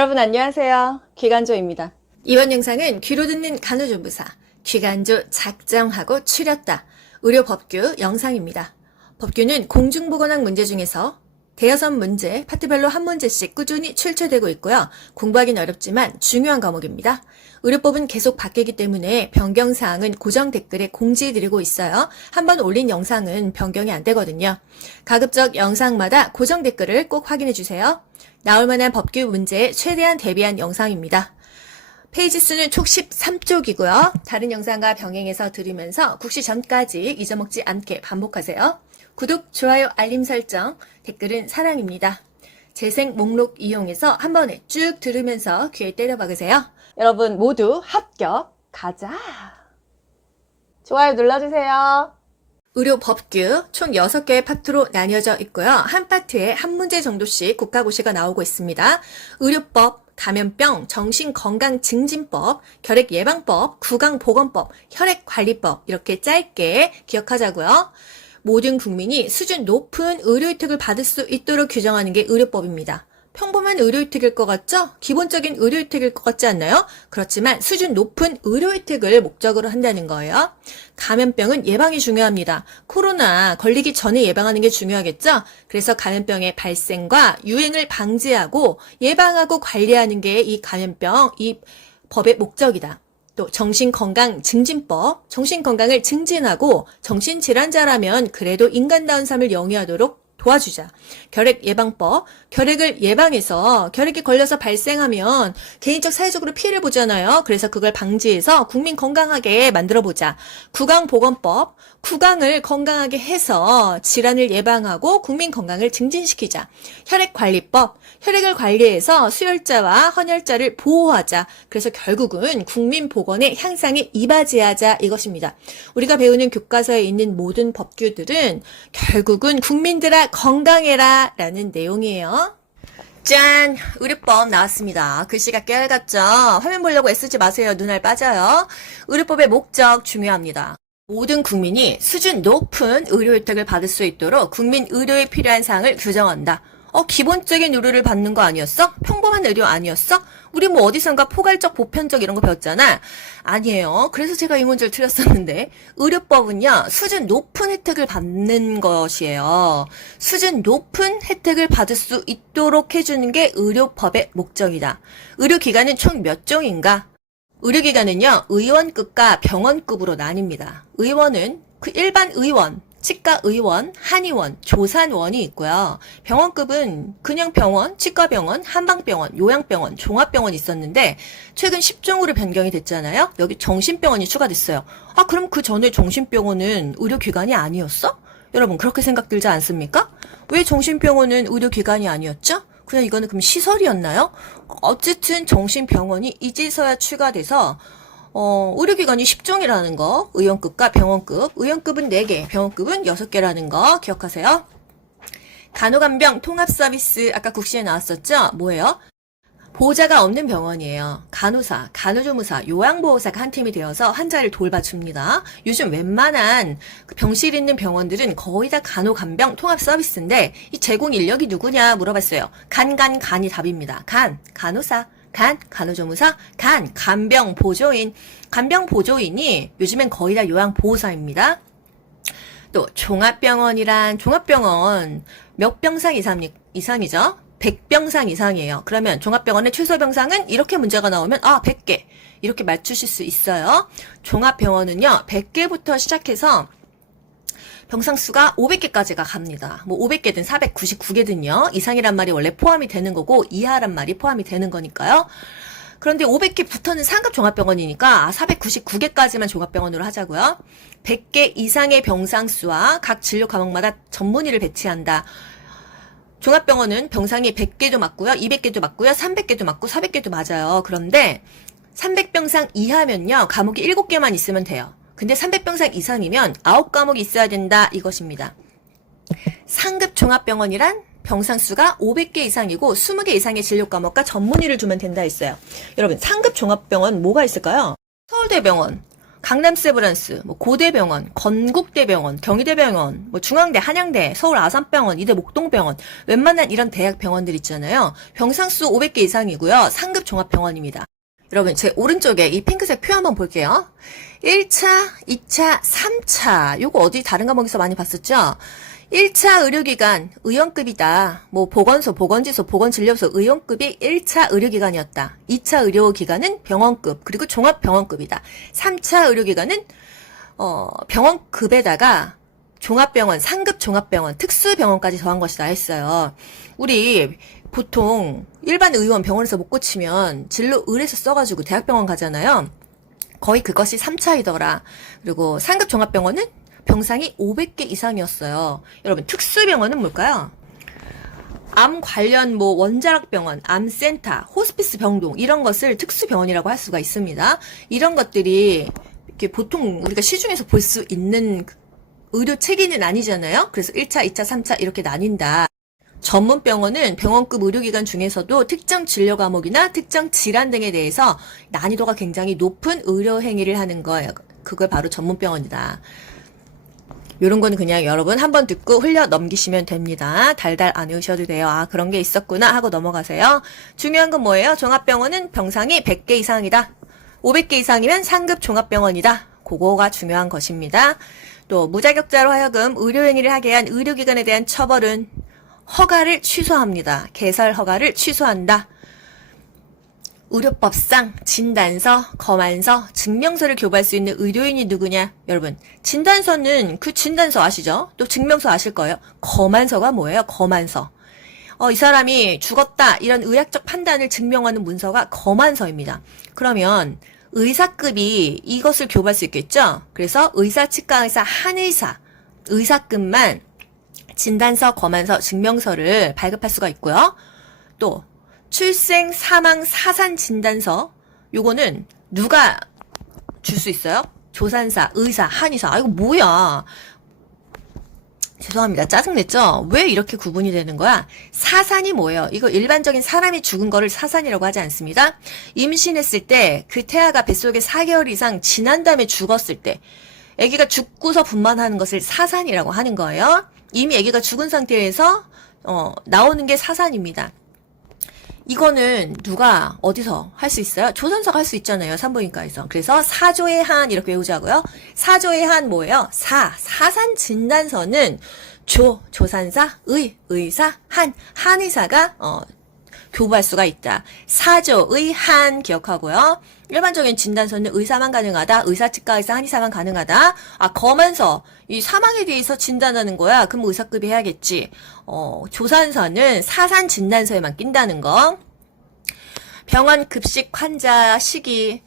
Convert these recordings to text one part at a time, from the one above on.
여러분 안녕하세요. 귀간조입니다. 이번 영상은 귀로 듣는 간호조무사, 귀간조 작정하고 추렸다 의료법규 영상입니다. 법규는 공중보건학 문제 중에서 대여섯 문제, 파트별로 한 문제씩 꾸준히 출제되고 있고요. 공부하기는 어렵지만 중요한 과목입니다. 의료법은 계속 바뀌기 때문에 변경사항은 고정 댓글에 공지해드리고 있어요. 한번 올린 영상은 변경이 안 되거든요. 가급적 영상마다 고정 댓글을 꼭 확인해주세요. 나올 만한 법규 문제에 최대한 대비한 영상입니다. 페이지 수는 총 13쪽이고요. 다른 영상과 병행해서 들으면서 국시 전까지 잊어먹지 않게 반복하세요. 구독, 좋아요, 알림 설정, 댓글은 사랑입니다. 재생 목록 이용해서 한 번에 쭉 들으면서 귀에 때려 박으세요. 여러분 모두 합격 가자. 좋아요 눌러주세요. 의료법규 총 6개의 파트로 나뉘어져 있고요. 한 파트에 한 문제 정도씩 국가고시가 나오고 있습니다. 의료법, 감염병, 정신건강증진법, 결핵예방법, 구강보건법, 혈액관리법 이렇게 짧게 기억하자고요. 모든 국민이 수준 높은 의료 혜택을 받을 수 있도록 규정하는 게 의료법입니다. 평범한 의료 혜택일 것 같죠? 기본적인 의료 혜택일 것 같지 않나요? 그렇지만 수준 높은 의료 혜택을 목적으로 한다는 거예요. 감염병은 예방이 중요합니다. 코로나 걸리기 전에 예방하는 게 중요하겠죠? 그래서 감염병의 발생과 유행을 방지하고 예방하고 관리하는 게 이 감염병, 이 법의 목적이다. 또 정신건강증진법, 정신건강을 증진하고 정신질환자라면 그래도 인간다운 삶을 영위하도록 도와주자. 결핵예방법, 결핵을 예방해서 결핵이 걸려서 발생하면 개인적 사회적으로 피해를 보잖아요. 그래서 그걸 방지해서 국민 건강하게 만들어보자. 구강보건법, 구강을 건강하게 해서 질환을 예방하고 국민 건강을 증진시키자. 혈액관리법, 혈액을 관리해서 수혈자와 헌혈자를 보호하자. 그래서 결국은 국민 보건의 향상에 이바지하자 이것입니다. 우리가 배우는 교과서에 있는 모든 법규들은 결국은 국민들아 건강해라 라는 내용이에요. 짠! 의료법 나왔습니다. 글씨가 깨알같죠? 화면 보려고 애쓰지 마세요. 눈알 빠져요. 의료법의 목적 중요합니다. 모든 국민이 수준 높은 의료 혜택을 받을 수 있도록 국민 의료에 필요한 사항을 규정한다. 기본적인 의료를 받는 거 아니었어? 평범한 의료 아니었어? 우리 뭐 어디선가 포괄적, 보편적 이런 거 배웠잖아? 아니에요. 그래서 제가 이 문제를 틀렸었는데 의료법은요. 수준 높은 혜택을 받는 것이에요. 수준 높은 혜택을 받을 수 있도록 해주는 게 의료법의 목적이다. 의료기관은 총 몇 종인가? 의료기관은요. 의원급과 병원급으로 나뉩니다. 의원은 그 일반 의원, 치과의원, 한의원, 조산원이 있고요. 병원급은 그냥 병원, 치과병원, 한방병원, 요양병원, 종합병원이 있었는데 최근 10종으로 변경이 됐잖아요. 여기 정신병원이 추가됐어요. 그럼 그 전에 정신병원은 의료기관이 아니었어? 여러분 그렇게 생각 들지 않습니까? 왜 정신병원은 의료기관이 아니었죠? 그냥 이거는 그럼 시설이었나요? 어쨌든 정신병원이 이제서야 추가돼서 의료기관이 10종이라는 거, 의원급과 병원급, 의원급은 4개, 병원급은 6개라는 거 기억하세요. 간호간병 통합서비스, 아까 국시에 나왔었죠? 뭐예요? 보호자가 없는 병원이에요. 간호사, 간호조무사, 요양보호사가 한 팀이 되어서 환자를 돌봐줍니다. 요즘 웬만한 병실 있는 병원들은 거의 다 간호간병 통합서비스인데 이 제공 인력이 누구냐 물어봤어요. 간이 답입니다. 간호사. 간호조무사, 간병보조인. 간병보조인이 요즘엔 거의 다 요양보호사입니다. 또 종합병원이란 종합병원 몇 병상 이상이죠? 100병상 이상이에요. 그러면 종합병원의 최소 병상은 이렇게 문제가 나오면 100개 이렇게 맞추실 수 있어요. 종합병원은요 100개부터 시작해서 병상수가 500개까지가 갑니다. 뭐 500개든 499개든요. 이상이란 말이 원래 포함이 되는 거고 이하란 말이 포함이 되는 거니까요. 그런데 500개부터는 상급 종합병원이니까 499개까지만 종합병원으로 하자고요. 100개 이상의 병상수와 각 진료 과목마다 전문의를 배치한다. 종합병원은 병상이 100개도 맞고요. 200개도 맞고요. 300개도 맞고 400개도 맞아요. 그런데 300병상 이하면요. 과목이 7개만 있으면 돼요. 근데 300병상 이상이면 9과목이 있어야 된다 이것입니다. 상급 종합병원이란 병상수가 500개 이상이고 20개 이상의 진료 과목과 전문의를 두면 된다 했어요. 여러분 상급 종합병원 뭐가 있을까요? 서울대병원, 강남 세브란스, 뭐 고대병원, 건국대병원, 경희대병원, 뭐 중앙대, 한양대, 서울 아산병원, 이대 목동병원, 웬만한 이런 대학 병원들 있잖아요. 병상수 500개 이상이고요. 상급 종합병원입니다. 여러분, 제 오른쪽에 이 핑크색 표 한번 볼게요. 1차, 2차, 3차. 요거 어디 다른 과목에서 많이 봤었죠? 1차 의료기관 의원급이다. 뭐 보건소, 보건지소, 보건진료소 의원급이 1차 의료기관이었다. 2차 의료기관은 병원급, 그리고 종합병원급이다. 3차 의료기관은 병원급에다가 종합병원, 상급 종합병원, 특수병원까지 더한 것이다 했어요. 우리 보통 일반 의원 병원에서 못 고치면 진로 의뢰서 써가지고 대학병원 가잖아요. 거의 그것이 3차이더라. 그리고 상급 종합병원은 병상이 500개 이상이었어요. 여러분, 특수병원은 뭘까요? 암 관련 뭐 원자력병원, 암센터, 호스피스 병동 이런 것을 특수병원이라고 할 수가 있습니다. 이런 것들이 이렇게 보통 우리가 시중에서 볼 수 있는 의료 체계는 아니잖아요. 그래서 1차, 2차, 3차 이렇게 나뉜다. 전문병원은 병원급 의료기관 중에서도 특정 진료 과목이나 특정 질환 등에 대해서 난이도가 굉장히 높은 의료 행위를 하는 거예요. 그걸 바로 전문병원이다. 요런 거는 그냥 여러분 한번 듣고 흘려 넘기시면 됩니다. 달달 안 외우셔도 돼요. 아, 그런 게 있었구나 하고 넘어가세요. 중요한 건 뭐예요? 종합병원은 병상이 100개 이상이다. 500개 이상이면 상급 종합병원이다. 그거가 중요한 것입니다. 또 무자격자로 하여금 의료행위를 하게 한 의료기관에 대한 처벌은 허가를 취소합니다. 개설 허가를 취소한다. 의료법상 진단서, 검안서, 증명서를 교부할 수 있는 의료인이 누구냐? 여러분, 진단서는 그 진단서 아시죠? 또 증명서 아실 거예요. 검안서가 뭐예요? 검안서. 이 사람이 죽었다 이런 의학적 판단을 증명하는 문서가 검안서입니다. 그러면 의사급이 이것을 교부할 수 있겠죠? 그래서 의사, 치과의사, 한의사, 의사급만 진단서, 검안서, 증명서를 발급할 수가 있고요. 또 출생, 사망, 사산 진단서 요거는 누가 줄 수 있어요? 조산사, 의사, 한의사. 아, 이거 뭐야? 죄송합니다. 짜증냈죠? 왜 이렇게 구분이 되는 거야? 사산이 뭐예요? 이거 일반적인 사람이 죽은 거를 사산이라고 하지 않습니다. 임신했을 때 그 태아가 뱃속에 4개월 이상 지난 다음에 죽었을 때 아기가 죽고서 분만하는 것을 사산이라고 하는 거예요. 이미 아기가 죽은 상태에서 나오는 게 사산입니다. 이거는 누가 어디서 할 수 있어요? 조산사가 할 수 있잖아요. 산부인과에서. 그래서 사조의 한 이렇게 외우자고요. 사조의 한 뭐예요? 사산 진단서는 조산사, 의사, 한의사가 교부할 수가 있다. 사조의 한 기억하고요. 일반적인 진단서는 의사만 가능하다. 의사, 치과의사, 한의사만 가능하다. 아, 검안서. 이 사망에 대해서 진단하는 거야. 그럼 의사급이 해야겠지. 조산서는 사산 진단서에만 낀다는 거. 병원 급식 환자 시기.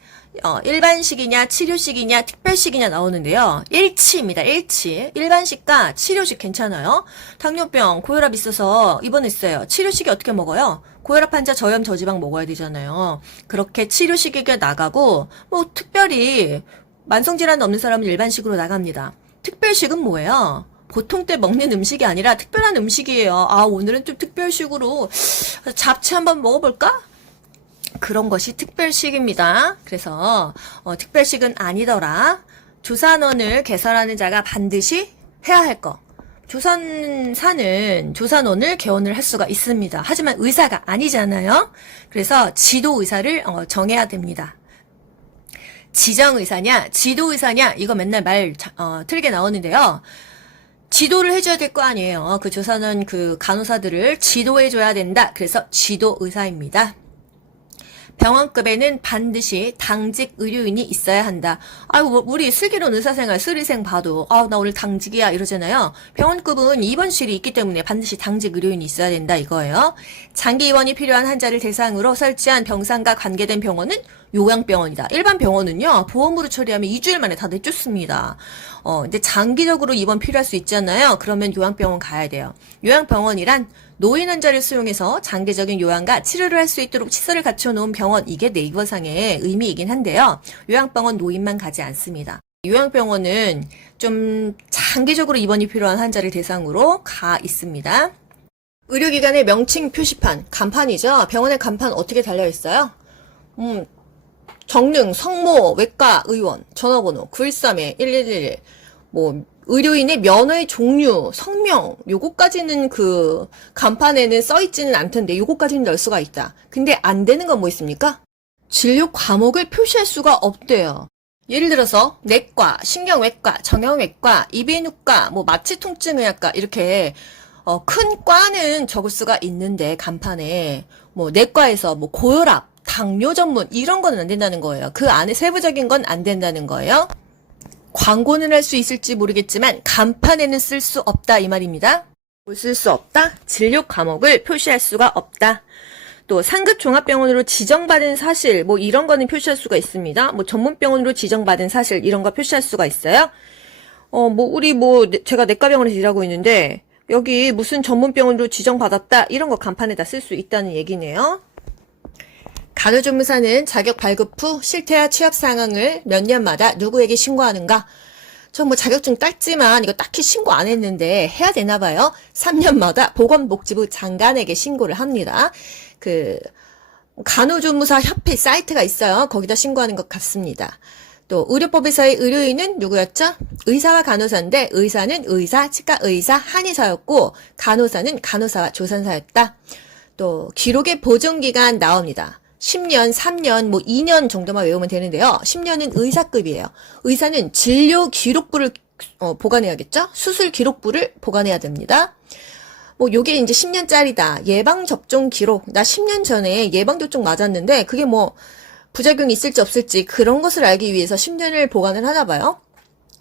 일반식이냐, 치료식이냐, 특별식이냐 나오는데요. 일치입니다. 일치. 일반식과 치료식 괜찮아요. 당뇨병, 고혈압 있어서 입원했어요. 치료식이 어떻게 먹어요? 고혈압 환자 저염 저지방 먹어야 되잖아요. 그렇게 치료식이 나가고 뭐 특별히 만성질환 없는 사람은 일반식으로 나갑니다. 특별식은 뭐예요? 보통 때 먹는 음식이 아니라 특별한 음식이에요. 아, 오늘은 좀 특별식으로 잡채 한번 먹어볼까? 그런 것이 특별식입니다. 그래서 특별식은 아니더라. 조산원을 개설하는 자가 반드시 해야 할 거. 조선사는 조산원을 개원을 할 수가 있습니다. 하지만 의사가 아니잖아요. 그래서 지도의사를 정해야 됩니다. 지정의사냐, 지도의사냐, 이거 맨날 틀게 나오는데요. 지도를 해줘야 될 거 아니에요. 그 조선원 그 간호사들을 지도해줘야 된다. 그래서 지도의사입니다. 병원급에는 반드시 당직 의료인이 있어야 한다. 아이고, 우리 슬기로운 의사생활 스리생 봐도 나 오늘 당직이야 이러잖아요. 병원급은 입원실이 있기 때문에 반드시 당직 의료인이 있어야 된다 이거예요. 장기 입원이 필요한 환자를 대상으로 설치한 병상과 관계된 병원은 요양병원이다. 일반 병원은요, 보험으로 처리하면 2주일 만에 다 내쫓습니다. 근데 장기적으로 입원 필요할 수 있잖아요. 그러면 요양병원 가야 돼요. 요양병원이란 노인 환자를 수용해서 장기적인 요양과 치료를 할 수 있도록 시설을 갖춰놓은 병원, 이게 네이버상의 의미이긴 한데요. 요양병원 노인만 가지 않습니다. 요양병원은 좀 장기적으로 입원이 필요한 환자를 대상으로 가 있습니다. 의료기관의 명칭 표시판, 간판이죠. 병원의 간판 어떻게 달려 있어요? 정릉, 성모, 외과 의원, 전화번호 913-1111, 뭐, 의료인의 면허의 종류, 성명, 요거까지는 그 간판에는 써있지는 않던데 요거까지는 넣을 수가 있다. 근데 안 되는 건 뭐 있습니까? 진료 과목을 표시할 수가 없대요. 예를 들어서 내과, 신경외과, 정형외과, 이비인후과, 뭐 마취통증의학과 이렇게 큰 과는 적을 수가 있는데 간판에 뭐 내과에서 뭐 고혈압, 당뇨 전문 이런 거는 안 된다는 거예요. 그 안에 세부적인 건 안 된다는 거예요. 광고는 할 수 있을지 모르겠지만 간판에는 쓸 수 없다 이 말입니다. 뭘 쓸 수 없다? 진료 과목을 표시할 수가 없다. 또 상급 종합병원으로 지정받은 사실 뭐 이런 거는 표시할 수가 있습니다. 뭐 전문병원으로 지정받은 사실 이런 거 표시할 수가 있어요. 제가 내과병원에서 일하고 있는데 여기 무슨 전문병원으로 지정받았다 이런 거 간판에다 쓸 수 있다는 얘기네요. 간호조무사는 자격 발급 후 실태와 취업 상황을 몇 년마다 누구에게 신고하는가? 저 뭐 자격증 땄지만 이거 딱히 신고 안 했는데 해야 되나 봐요. 3년마다 보건복지부 장관에게 신고를 합니다. 그 간호조무사 협회 사이트가 있어요. 거기다 신고하는 것 같습니다. 또 의료법에서의 의료인은 누구였죠? 의사와 간호사인데 의사는 의사, 치과의사, 한의사였고 간호사는 간호사와 조산사였다. 또 기록의 보존기간 나옵니다. 10년, 3년, 뭐 2년 정도만 외우면 되는데요. 10년은 의사급이에요. 의사는 진료 기록부를 보관해야겠죠? 수술 기록부를 보관해야 됩니다. 뭐 요게 이제 10년짜리다. 예방접종 기록. 나 10년 전에 예방접종 맞았는데 그게 뭐 부작용이 있을지 없을지 그런 것을 알기 위해서 10년을 보관을 하나 봐요.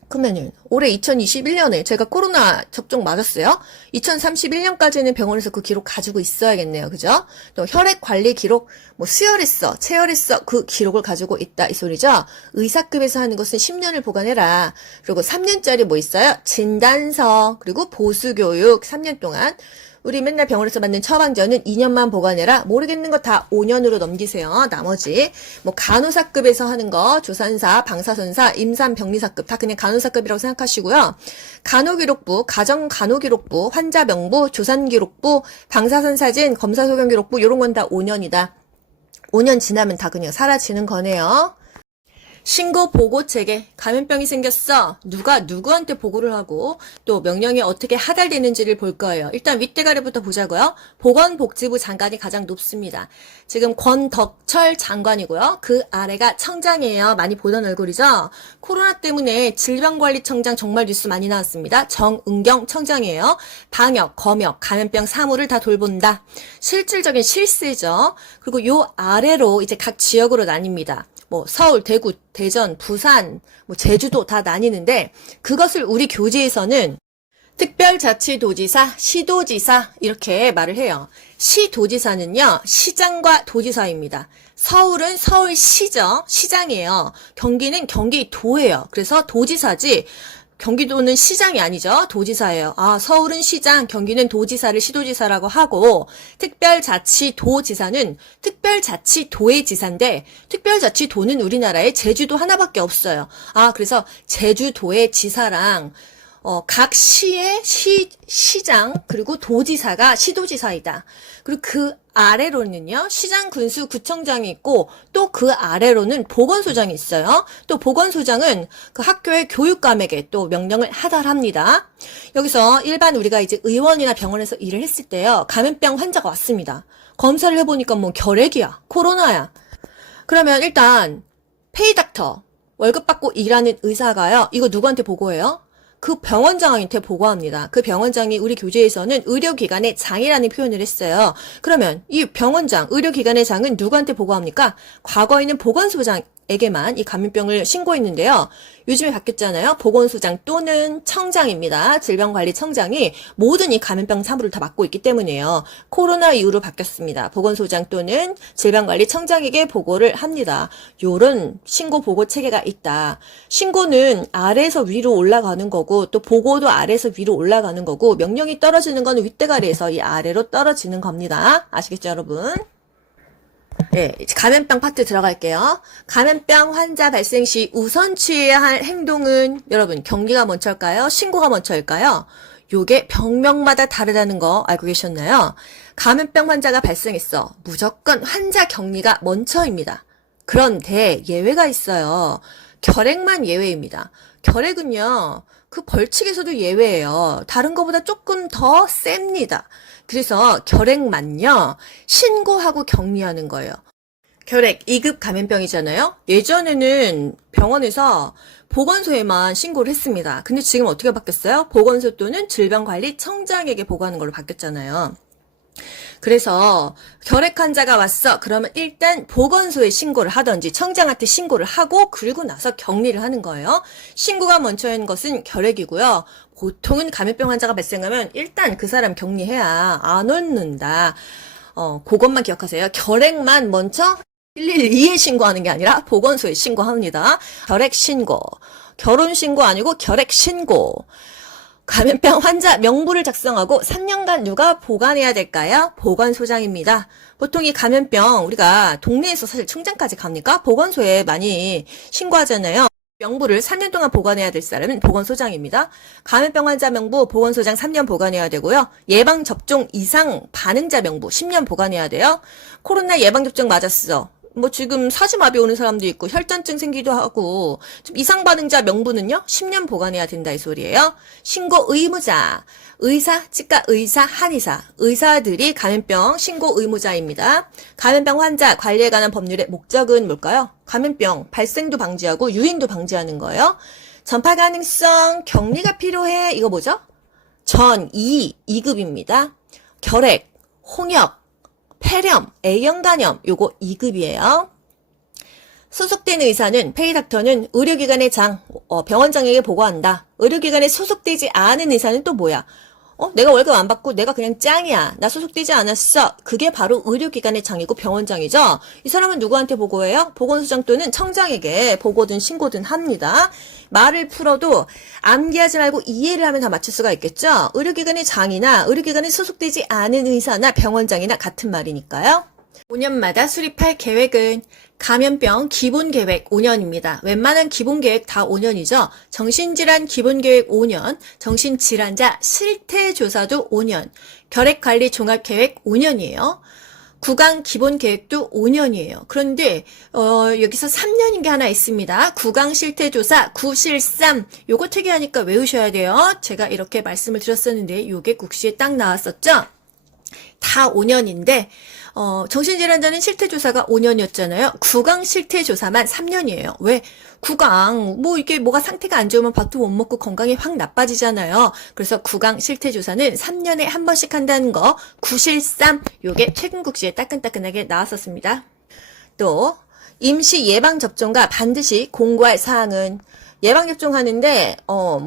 그러면은 올해 2021년에 제가 코로나 접종 맞았어요. 2031년까지는 병원에서 그 기록 가지고 있어야겠네요. 그죠? 또 혈액 관리 기록, 뭐 수혈했어, 체혈했어 그 기록을 가지고 있다 이 소리죠. 의사급에서 하는 것은 10년을 보관해라. 그리고 3년짜리 뭐 있어요? 진단서, 그리고 보수교육 3년 동안. 우리 맨날 병원에서 받는 처방전은 2년만 보관해라. 모르겠는 거 다 5년으로 넘기세요. 나머지 뭐 간호사급에서 하는 거 조산사, 방사선사, 임산병리사급 다 그냥 간호사급이라고 생각하시고요. 간호기록부, 가정간호기록부, 환자명부, 조산기록부, 방사선사진, 검사소견기록부 이런 건 다 5년이다. 5년 지나면 다 그냥 사라지는 거네요. 신고 보고 체계, 감염병이 생겼어. 누가 누구한테 보고를 하고 또 명령이 어떻게 하달되는지를 볼 거예요. 일단 윗대가리부터 보자고요. 보건복지부 장관이 가장 높습니다. 지금 권덕철 장관이고요. 그 아래가 청장이에요. 많이 보던 얼굴이죠. 코로나 때문에 질병관리청장 정말 뉴스 많이 나왔습니다. 정은경 청장이에요. 방역, 검역, 감염병 사무를 다 돌본다. 실질적인 실세죠. 그리고 요 아래로 이제 각 지역으로 나뉩니다. 뭐 서울, 대구, 대전, 부산, 뭐 제주도 다 나뉘는데 그것을 우리 교재에서는 특별자치도지사, 시도지사 이렇게 말을 해요. 시도지사는요. 시장과 도지사입니다. 서울은 서울시죠. 시장이에요. 경기는 경기도예요. 그래서 도지사지 경기도는 시장이 아니죠. 도지사예요. 아, 서울은 시장, 경기는 도지사를 시도지사라고 하고 특별자치도지사는 특별자치도의 지사인데 특별자치도는 우리나라에 제주도 하나밖에 없어요. 아, 그래서 제주도의 지사랑 각 시의 시장 그리고 도지사가 시도지사이다. 그리고 그 아래로는요. 시장, 군수, 구청장이 있고 또 그 아래로는 보건소장이 있어요. 또 보건소장은 그 학교의 교육감에게 또 명령을 하달합니다. 여기서 일반 우리가 이제 의원이나 병원에서 일을 했을 때요. 감염병 환자가 왔습니다. 검사를 해보니까 뭐 결핵이야, 코로나야. 그러면 일단 페이닥터 월급 받고 일하는 의사가요. 이거 누구한테 보고해요? 그 병원장한테 보고합니다. 그 병원장이 우리 교재에서는 의료기관의 장이라는 표현을 했어요. 그러면 이 병원장, 의료기관의 장은 누구한테 보고합니까? 과거에는 보건소장에게만 이 감염병을 신고했는데요. 요즘에 바뀌었잖아요. 보건소장 또는 청장입니다. 질병관리청장이 모든 이 감염병 사무를 다 맡고 있기 때문이에요. 코로나 이후로 바뀌었습니다. 보건소장 또는 질병관리청장에게 보고를 합니다. 요런 신고 보고 체계가 있다. 신고는 아래에서 위로 올라가는 거고 또 보고도 아래에서 위로 올라가는 거고 명령이 떨어지는 건 윗대가리에서 이 아래로 떨어지는 겁니다. 아시겠죠, 여러분? 네, 감염병 파트 들어갈게요. 감염병 환자 발생 시 우선 취해야 할 행동은 여러분 경기가 먼저일까요? 신고가 먼저일까요? 요게 병명마다 다르다는 거 알고 계셨나요? 감염병 환자가 발생했어. 무조건 환자 격리가 먼저입니다. 그런데 예외가 있어요. 결핵만 예외입니다. 결핵은요, 그 벌칙에서도 예외예요. 다른 것보다 조금 더 셉니다. 그래서 결핵만요, 신고하고 격리하는 거예요. 결핵 2급 감염병이잖아요. 예전에는 병원에서 보건소에만 신고를 했습니다. 근데 지금 어떻게 바뀌었어요? 보건소 또는 질병관리청장에게 보고하는 걸로 바뀌었잖아요. 그래서 결핵 환자가 왔어. 그러면 일단 보건소에 신고를 하든지 청장한테 신고를 하고 그리고 나서 격리를 하는 거예요. 신고가 먼저 하는 것은 결핵이고요. 보통은 감염병 환자가 발생하면 일단 그 사람 격리해야 안 얻는다. 그것만 기억하세요. 결핵만 먼저 112에 신고하는 게 아니라 보건소에 신고합니다. 결핵 신고. 결혼 신고 아니고 결핵 신고. 감염병 환자 명부를 작성하고 3년간 누가 보관해야 될까요? 보건소장입니다. 보통 이 감염병 우리가 동네에서 사실 청장까지 갑니까? 보건소에 많이 신고하잖아요. 명부를 3년 동안 보관해야 될 사람은 보건소장입니다. 감염병 환자 명부 보건소장 3년 보관해야 되고요. 예방접종 이상 반응자 명부 10년 보관해야 돼요. 코로나 예방접종 맞았어. 뭐 지금 사지마비 오는 사람도 있고 혈전증 생기도 하고 좀 이상 반응자 명부는요 10년 보관해야 된다 이 소리예요. 신고 의무자, 의사, 치과 의사, 한의사, 의사들이 감염병 신고 의무자입니다. 감염병 환자 관리에 관한 법률의 목적은 뭘까요? 감염병 발생도 방지하고 유행도 방지하는 거예요. 전파 가능성, 격리가 필요해. 이거 뭐죠? 전 2급입니다. 결핵, 홍역, 폐렴, A형 간염, 요거 2급이에요. 소속된 의사는, 페이닥터는 의료기관의 병원장에게 보고한다. 의료기관에 소속되지 않은 의사는 또 뭐야? 내가 월급 안 받고 내가 그냥 짱이야. 나 소속되지 않았어. 그게 바로 의료기관의 장이고 병원장이죠. 이 사람은 누구한테 보고해요? 보건소장 또는 청장에게 보고든 신고든 합니다. 말을 풀어도 암기하지 말고 이해를 하면 다 맞출 수가 있겠죠. 의료기관의 장이나 의료기관에 소속되지 않은 의사나 병원장이나 같은 말이니까요. 5년마다 수립할 계획은 감염병 기본계획 5년입니다. 웬만한 기본계획 다 5년이죠. 정신질환 기본계획 5년, 정신질환자 실태조사도 5년, 결핵관리 종합계획 5년이에요. 구강 기본계획도 5년이에요. 그런데 여기서 3년인 게 하나 있습니다. 구강 실태조사 9실삼 요거 특이하니까 외우셔야 돼요. 제가 이렇게 말씀을 드렸었는데 요게 국시에 딱 나왔었죠. 다 5년인데 정신질환자는 실태조사가 5년이었잖아요. 구강 실태조사만 3년이에요. 왜? 구강 이게 뭐가 상태가 안 좋으면 밥도 못 먹고 건강이 확 나빠지잖아요. 그래서 구강 실태조사는 3년에 한 번씩 한다는 거 9실삼 요게 최근 국시에 따끈따끈하게 나왔었습니다. 또 임시 예방접종과 반드시 공고할 사항은 예방접종 하는데,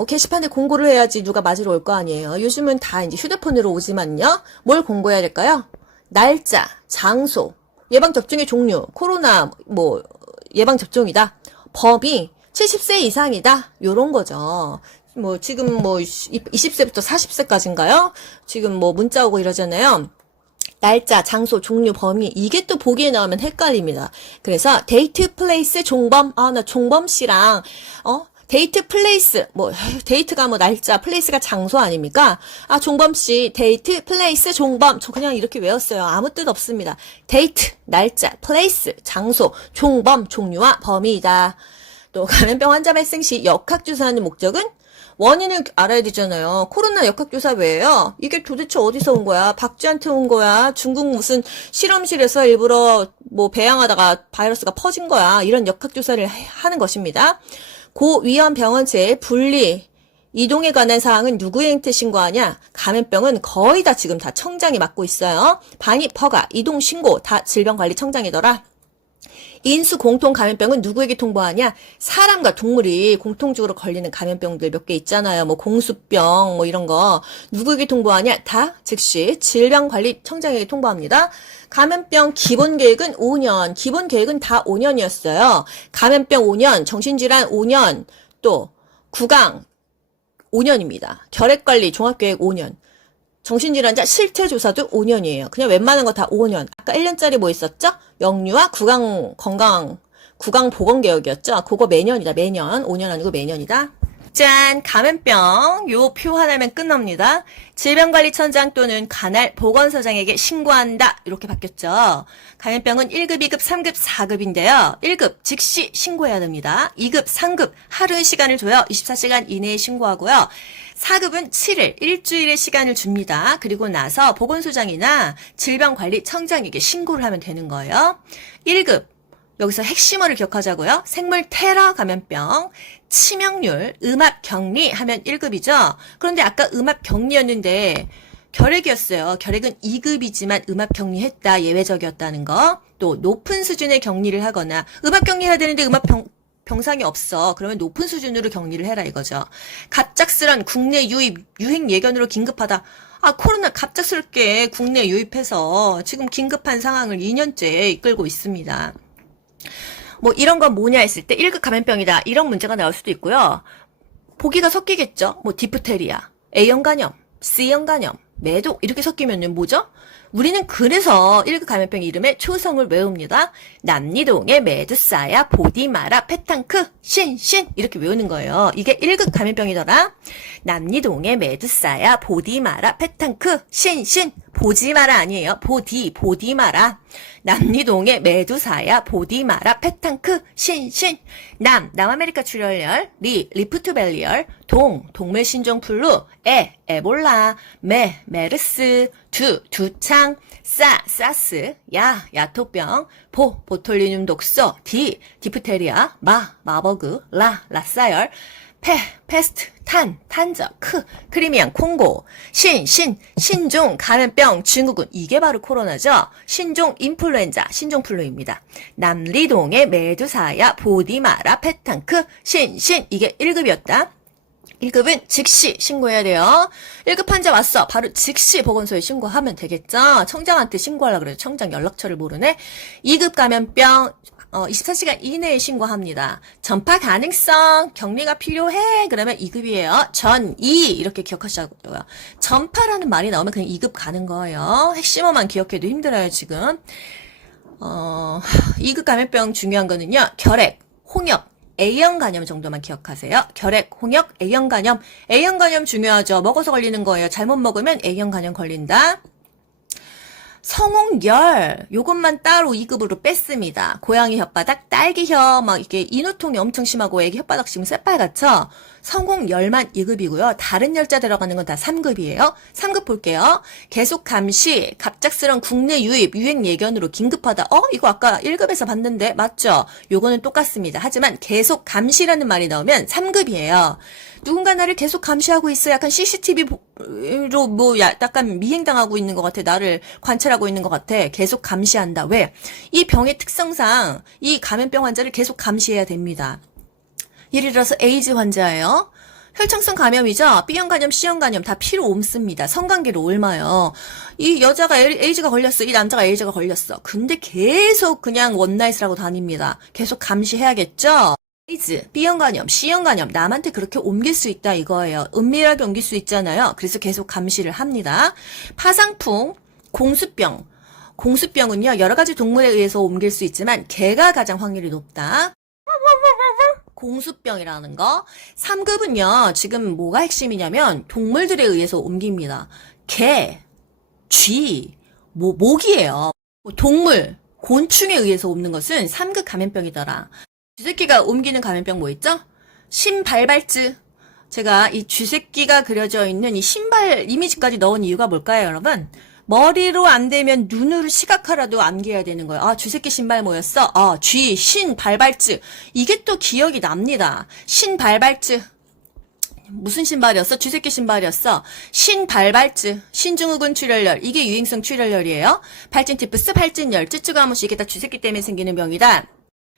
게시판에 공고를 해야지 누가 맞으러 올 거 아니에요. 요즘은 다 이제 휴대폰으로 오지만요. 뭘 공고해야 될까요? 날짜, 장소, 예방접종의 종류, 코로나, 예방접종이다. 범위, 70세 이상이다. 요런 거죠. 지금 20세부터 40세까지인가요? 지금 문자 오고 이러잖아요. 날짜, 장소, 종류, 범위 이게 또 보기에 나오면 헷갈립니다. 그래서 데이트, 플레이스, 종범 나 종범 씨랑 데이트, 플레이스 데이트가 날짜, 플레이스가 장소 아닙니까? 종범 씨 데이트, 플레이스, 종범 저 그냥 이렇게 외웠어요. 아무 뜻 없습니다. 데이트, 날짜, 플레이스, 장소, 종범, 종류와 범위이다. 또 감염병 환자 발생 시 역학조사하는 목적은 원인을 알아야 되잖아요. 코로나 역학조사 왜요? 이게 도대체 어디서 온 거야? 박쥐한테 온 거야? 중국 무슨 실험실에서 일부러 배양하다가 바이러스가 퍼진 거야? 이런 역학조사를 하는 것입니다. 고위험 병원체 분리, 이동에 관한 사항은 누구한테 신고하냐? 감염병은 거의 다 지금 다 청장이 맡고 있어요. 반입, 허가, 이동, 신고 다 질병관리청장이더라. 인수 공통 감염병은 누구에게 통보하냐? 사람과 동물이 공통적으로 걸리는 감염병들 몇 개 있잖아요. 공수병 이런 거 누구에게 통보하냐? 다 즉시 질병관리청장에게 통보합니다. 감염병 기본계획은 5년, 기본계획은 다 5년이었어요. 감염병 5년, 정신질환 5년, 또 구강 5년입니다. 결핵관리 종합계획 5년. 정신질환자 실태조사도 5년이에요. 그냥 웬만한 거 다 5년. 아까 1년짜리 있었죠? 영유아 구강 보건개혁이었죠? 그거 매년이다. 매년. 5년 아니고 매년이다. 짠! 감염병. 요 표 하나면 끝납니다. 질병관리청장 또는 관할 보건소장에게 신고한다. 이렇게 바뀌었죠. 감염병은 1급, 2급, 3급, 4급인데요. 1급 즉시 신고해야 됩니다. 2급, 3급 하루의 시간을 줘요. 24시간 이내에 신고하고요. 4급은 7일, 일주일의 시간을 줍니다. 그리고 나서 보건소장이나 질병관리청장에게 신고를 하면 되는 거예요. 1급. 여기서 핵심어를 기억하자고요. 생물 테러 감염병, 치명률, 음압 격리 하면 1급이죠. 그런데 아까 음압 격리였는데 결핵이었어요. 결핵은 2급이지만 음압 격리했다. 예외적이었다는 거. 또 높은 수준의 격리를 하거나 음압 격리해야 되는데 병상이 없어. 그러면 높은 수준으로 격리를 해라 이거죠. 갑작스런 국내 유입, 유행 예견으로 긴급하다. 코로나 갑작스럽게 국내 유입해서 지금 긴급한 상황을 2년째 이끌고 있습니다. 뭐 이런 건 뭐냐 했을 때 1급 감염병이다 이런 문제가 나올 수도 있고요. 보기가 섞이겠죠. 뭐 디프테리아, A형 간염, C형 간염, 매독 이렇게 섞이면은 뭐죠? 우리는 그래서 1급 감염병 이름의 초성을 외웁니다. 남리동의 메두사야, 보디마라, 페탕크, 신신 이렇게 외우는 거예요. 이게 1급 감염병이더라. 남리동의 메두사야, 보디마라, 페탕크, 신신 보지마라 아니에요. 보디마라. 남리동의 메두사야, 보디마라, 페탕크, 신신. 남아메리카 출혈열, 리프트밸리열, 동물 신종플루, 에볼라, 메르스, 두창, 사스, 야토병, 보톨리눔 독소, 디프테리아, 마버그, 라사열, 페스트, 탄저, 크리미안 콩고, 신종 감염병 증후군. 이게 바로 코로나죠. 신종 인플루엔자, 신종플루입니다. 남리동의 메두사야, 보디마라, 페탕크, 이게 1급이었다. 1급은 즉시 신고해야 돼요. 1급 환자 왔어. 바로 즉시 보건소에 신고하면 되겠죠. 청장한테 신고하려고 그래도 청장 연락처를 모르네. 2급 감염병 24시간 이내에 신고합니다. 전파 가능성, 격리가 필요해. 그러면 2급이에요. 전이 이렇게 기억하시고요. 전파라는 말이 나오면 그냥 2급 가는 거예요. 핵심어만 기억해도 힘들어요, 지금. 2급 감염병 중요한 거는요. 결핵, 홍역, A형 간염 정도만 기억하세요. 결핵, 홍역, A형 간염. A형 간염 중요하죠. 먹어서 걸리는 거예요. 잘못 먹으면 A형 간염 걸린다. 성홍열, 요것만 따로 2급으로 뺐습니다. 고양이 혓바닥, 딸기혀, 막 이게 인후통이 엄청 심하고 애기 혓바닥 지금 새빨갛죠? 성홍열만 2급이고요. 다른 열자 들어가는 건 다 3급이에요. 3급 볼게요. 계속 감시, 갑작스런 국내 유입, 유행 예견으로 긴급하다. 이거 아까 1급에서 봤는데, 맞죠? 요거는 똑같습니다. 하지만 계속 감시라는 말이 나오면 3급이에요. 누군가 나를 계속 감시하고 있어. 약간 CCTV로 약간 미행당하고 있는 것 같아. 나를 관찰하고 있는 것 같아. 계속 감시한다. 왜? 이 병의 특성상 이 감염병 환자를 계속 감시해야 됩니다. 예를 들어서 에이즈 환자예요. 혈청성 감염이죠. B형 간염, C형 간염 다 피로 옮습니다. 성관계로 옮아요. 이 여자가 에이즈가 걸렸어. 이 남자가 에이즈가 걸렸어. 근데 계속 그냥 원나잇을 하고 다닙니다. 계속 감시해야겠죠. 에이즈, B형 간염, C형 간염 남한테 그렇게 옮길 수 있다 이거예요. 은밀하게 옮길 수 있잖아요. 그래서 계속 감시를 합니다. 파상풍, 공수병은요 여러 가지 동물에 의해서 옮길 수 있지만 개가 가장 확률이 높다. 공수병이라는 거. 3급은요 지금 뭐가 핵심이냐면 동물들에 의해서 옮깁니다. 개, 쥐, 모기예요. 동물, 곤충에 의해서 옮는 것은 3급 감염병이더라. 쥐새끼가 옮기는 감염병 뭐 있죠? 신발발증. 제가 이 쥐새끼가 그려져 있는 이 신발 이미지까지 넣은 이유가 뭘까요, 여러분? 머리로 안 되면 눈으로 시각화라도 암기해야 되는 거예요. 쥐새끼 신발 뭐였어? 신발발증. 이게 또 기억이 납니다. 신발발증. 무슨 신발이었어? 쥐새끼 신발이었어. 신발발증, 신증후군 출혈열, 이게 유행성 출혈열이에요. 발진티푸스, 발진열, 쯔쯔가무시 이게 다 쥐새끼 때문에 생기는 병이다.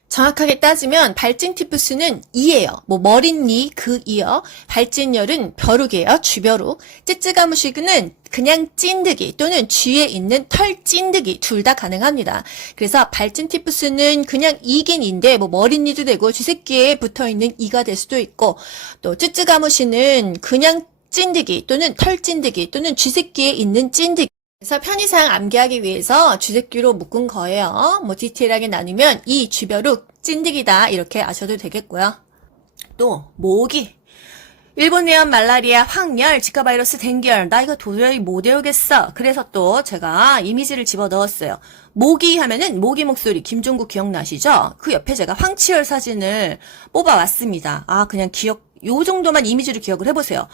정확하게 따지면 발진티푸스는 이예요. 머릿니, 이요. 발진열은 벼룩이에요. 쥐벼룩. 쯔쯔가무시그는 그냥 찐득이 또는 쥐에 있는 털 찐득이 둘 다 가능합니다. 그래서 발진티푸스는 그냥 이긴 인데 머릿니도 되고 쥐새끼에 붙어있는 이가 될 수도 있고 또 쯔쯔가무시는 그냥 찐득이 또는 털 찐득이 또는 쥐새끼에 있는 찐득이 그래서 편의상 암기하기 위해서 쥐새끼로 묶은 거예요. 디테일하게 나누면 이 쥐벼룩 찐득이다 이렇게 아셔도 되겠고요. 또 모기. 일본 내염, 말라리아, 황열, 지카 바이러스, 댕기열. 나 이거 도저히 못 외우겠어. 그래서 또 제가 이미지를 집어 넣었어요. 모기 하면은 모기 목소리 김종국 기억나시죠? 그 옆에 제가 황치열 사진을 뽑아왔습니다. 그냥 요 정도만 이미지로 기억을 해보세요.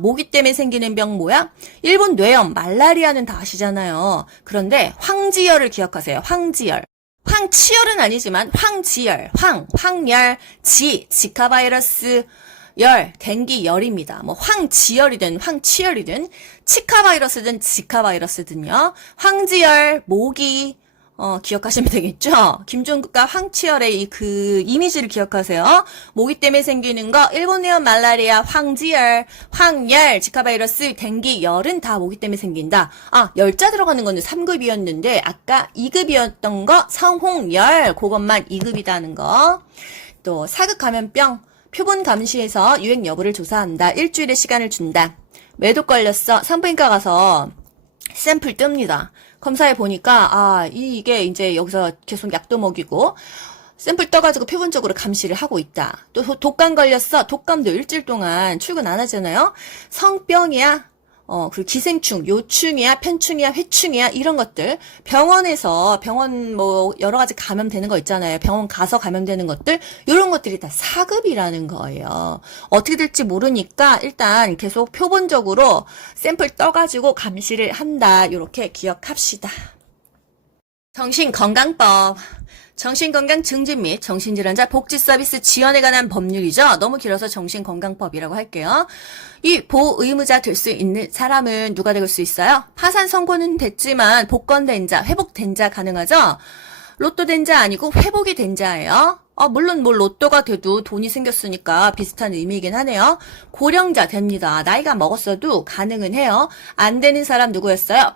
모기 때문에 생기는 병 뭐야? 일본 뇌염, 말라리아는 다 아시잖아요. 그런데 황지열을 기억하세요. 황지열. 황치열은 아니지만 황지열, 황열, 지카 바이러스, 열, 댕기 열입니다. 뭐 황지열이든 황치열이든 치카 바이러스든 지카 바이러스든요. 황지열, 모기 기억하시면 되겠죠? 김종국과 황치열의 그 이미지를 기억하세요. 모기 때문에 생기는 거 일본 내염, 말라리아, 황지열, 황열, 지카 바이러스, 댕기 열은 다 모기 때문에 생긴다. 열자 들어가는 거는 3급이었는데 아까 2급이었던 거 성홍열 그것만 2급이다는 거. 또 4급 감염병 표본 감시해서 유행 여부를 조사한다. 일주일의 시간을 준다. 매도 걸렸어. 산부인과 가서 샘플 뜹니다. 검사해 보니까 이게 이제 여기서 계속 약도 먹이고 샘플 떠가지고 표본적으로 감시를 하고 있다. 또 독감 걸렸어. 독감도 일주일 동안 출근 안 하잖아요. 성병이야. 그리고 기생충, 요충이야, 편충이야, 회충이야, 이런 것들. 병원에서, 뭐, 여러 가지 감염되는 거 있잖아요. 병원 가서 감염되는 것들. 이런 것들이 다 4급이라는 거예요. 어떻게 될지 모르니까 일단 계속 표본적으로 샘플 떠가지고 감시를 한다. 이렇게 기억합시다. 정신건강법. 정신건강 증진 및 정신질환자 복지 서비스 지원에 관한 법률이죠. 너무 길어서 정신건강법이라고 할게요. 이 보의무자 될 수 있는 사람은 누가 될 수 있어요? 파산 선고는 됐지만 복권된 자, 회복된 자 가능하죠? 로또 된 자 아니고 회복이 된 자예요. 물론 뭐 로또가 돼도 돈이 생겼으니까 비슷한 의미이긴 하네요. 고령자 됩니다. 나이가 먹었어도 가능은 해요. 안 되는 사람 누구였어요?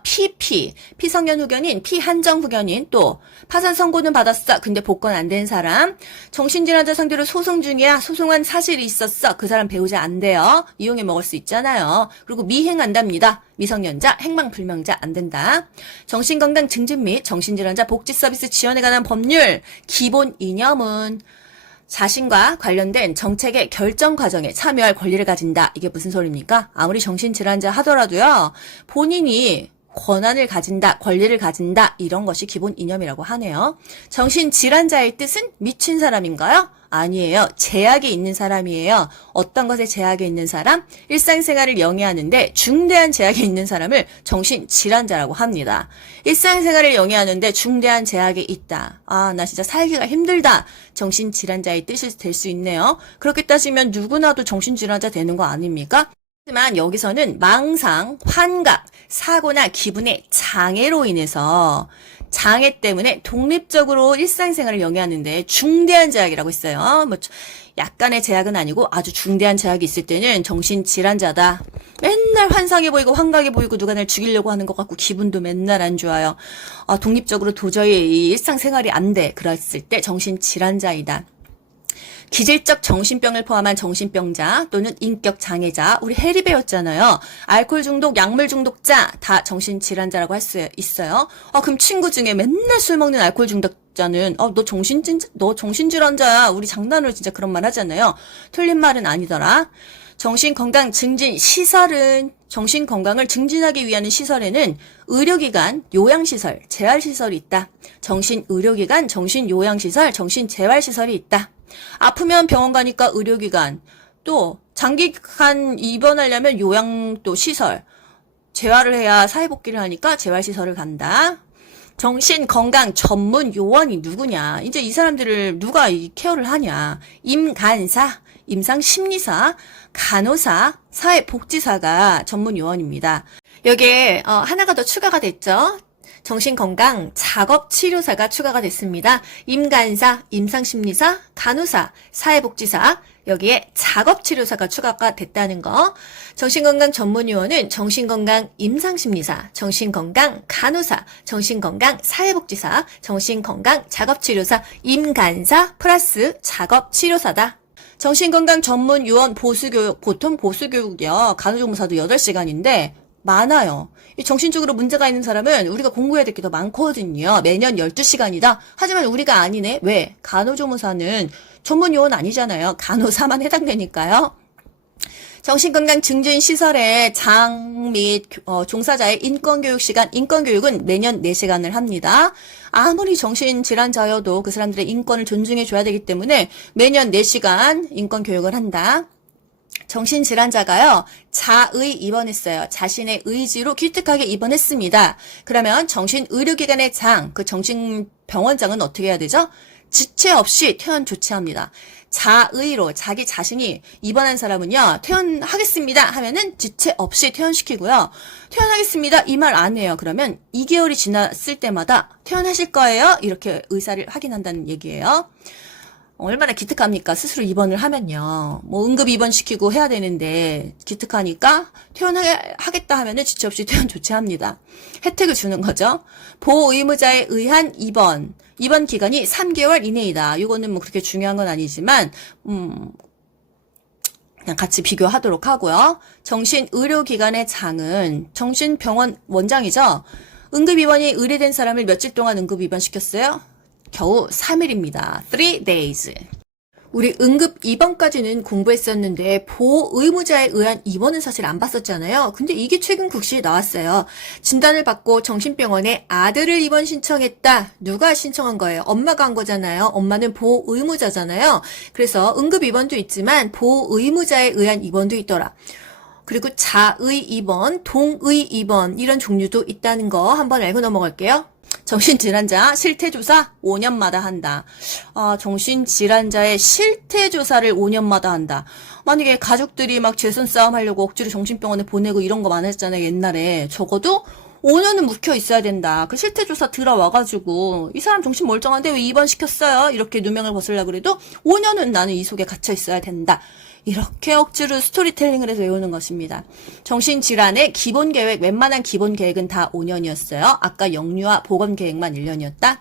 피성년 후견인, 피한정 후견인, 또 파산 선고는 받았어. 근데 복권 안 된 사람. 정신질환자 상대로 소송 중이야. 소송한 사실이 있었어. 그 사람 배우자 안 돼요. 이용해 먹을 수 있잖아요. 그리고 미행한답니다. 미성년자, 행방불명자 안 된다. 정신건강 증진 및 정신질환자 복지 서비스 지원에 관한 법률 기본 이념은 자신과 관련된 정책의 결정 과정에 참여할 권리를 가진다. 이게 무슨 소리입니까? 아무리 정신질환자 하더라도요. 본인이 권한을 가진다, 권리를 가진다, 이런 것이 기본 이념이라고 하네요. 정신질환자의 뜻은 미친 사람인가요? 아니에요. 제약이 있는 사람이에요. 어떤 것에 제약이 있는 사람? 일상생활을 영위하는데 중대한 제약이 있는 사람을 정신질환자라고 합니다. 일상생활을 영위하는데 중대한 제약이 있다. 나 진짜 살기가 힘들다. 정신질환자의 뜻이 될 수 있네요. 그렇게 따지면 누구나도 정신질환자 되는 거 아닙니까? 하지만 여기서는 망상, 환각, 사고나 기분의 장애로 인해서 장애 때문에 독립적으로 일상생활을 영위하는데 중대한 제약이라고 했어요. 뭐 약간의 제약은 아니고 아주 중대한 제약이 있을 때는 정신질환자다. 맨날 환상해 보이고 환각해 보이고 누가 날 죽이려고 하는 것 같고 기분도 맨날 안 좋아요. 독립적으로 도저히 이 일상생활이 안 돼. 그랬을 때 정신질환자이다. 기질적 정신병을 포함한 정신병자 또는 인격 장애자, 우리 해리 배웠잖아요. 알코올 중독, 약물 중독자 다 정신질환자라고 할 수 있어요. 그럼 친구 중에 맨날 술 먹는 알코올 중독자는 너 정신질환자야. 우리 장난으로 진짜 그런 말 하잖아요. 틀린 말은 아니더라. 정신건강 증진 시설은 정신건강을 증진하기 위한 시설에는 의료기관, 요양시설, 재활시설이 있다. 정신의료기관, 정신요양시설, 정신재활시설이 있다. 아프면 병원 가니까 의료기관, 또 장기간 입원하려면 요양 또 시설, 재활을 해야 사회복귀를 하니까 재활시설을 간다. 정신건강 전문 요원이 누구냐? 이제 이 사람들을 누가 케어를 하냐? 임간사, 임상심리사, 간호사, 사회복지사가 전문 요원입니다. 여기에 하나가 더 추가가 됐죠? 정신건강 작업치료사가 추가가 됐습니다. 임간사, 임상심리사, 간호사, 사회복지사, 여기에 작업치료사가 추가가 됐다는 거. 정신건강 전문요원은 정신건강 임상심리사, 정신건강 간호사, 정신건강 사회복지사, 정신건강 작업치료사, 임간사 플러스 작업치료사다. 정신건강 전문요원 보수교육, 보통 보수교육이요. 간호조무사도 8시간인데 많아요. 이 정신적으로 문제가 있는 사람은 우리가 공부해야 될 게 더 많거든요. 매년 12시간이다. 하지만 우리가 아니네. 왜? 간호조무사는 전문 요원 아니잖아요. 간호사만 해당되니까요. 정신건강 증진 시설의 장 및 종사자의 인권교육 시간, 인권교육은 매년 4시간을 합니다. 아무리 정신질환자여도 그 사람들의 인권을 존중해줘야 되기 때문에 매년 4시간 인권교육을 한다. 정신질환자가요, 자의 입원했어요. 자신의 의지로 기특하게 입원했습니다. 그러면 정신의료기관의 장, 그 정신병원장은 어떻게 해야 되죠? 지체 없이 퇴원 조치합니다. 자의로 자기 자신이 입원한 사람은요, 퇴원하겠습니다 하면은 지체 없이 퇴원시키고요. 퇴원하겠습니다 이 말 안 해요. 그러면 2개월이 지났을 때마다 퇴원하실 거예요? 이렇게 의사를 확인한다는 얘기예요. 얼마나 기특합니까? 스스로 입원을 하면요. 뭐 응급 입원시키고 해야 되는데 기특하니까 퇴원하겠다 하면은 지체 없이 퇴원 조치합니다. 혜택을 주는 거죠. 보호의무자에 의한 입원 기간이 3개월 이내이다. 이거는 뭐 그렇게 중요한 건 아니지만 그냥 같이 비교하도록 하고요. 정신의료기관의 장은 정신병원 원장이죠. 응급입원이 의뢰된 사람을 며칠 동안 응급입원시켰어요? 겨우 3일입니다. 3 days. 우리 응급 입원까지는 공부했었는데 보호의무자에 의한 입원은 사실 안 봤었잖아요. 근데 이게 최근 국시에 나왔어요. 진단을 받고 정신병원에 아들을 입원 신청했다. 누가 신청한 거예요? 엄마가 한 거잖아요. 엄마는 보호의무자잖아요. 그래서 응급 입원도 있지만 보호의무자에 의한 입원도 있더라. 그리고 자의 입원, 동의 입원 이런 종류도 있다는 거 한번 알고 넘어갈게요. 정신질환자 실태조사 5년마다 한다. 정신질환자의 실태조사를 5년마다 한다. 만약에 가족들이 막 재산 싸움 하려고 억지로 정신병원에 보내고 이런 거 많았잖아요, 옛날에. 적어도 5년은 묵혀 있어야 된다. 그 실태조사 들어와가지고 이 사람 정신 멀쩡한데 왜 입원시켰어요? 이렇게 누명을 벗으려고 그래도 5년은 나는 이 속에 갇혀 있어야 된다. 이렇게 억지로 스토리텔링을 해서 외우는 것입니다. 정신질환의 기본계획, 웬만한 기본계획은 다 5년이었어요. 아까 영유아 보건계획만 1년이었다.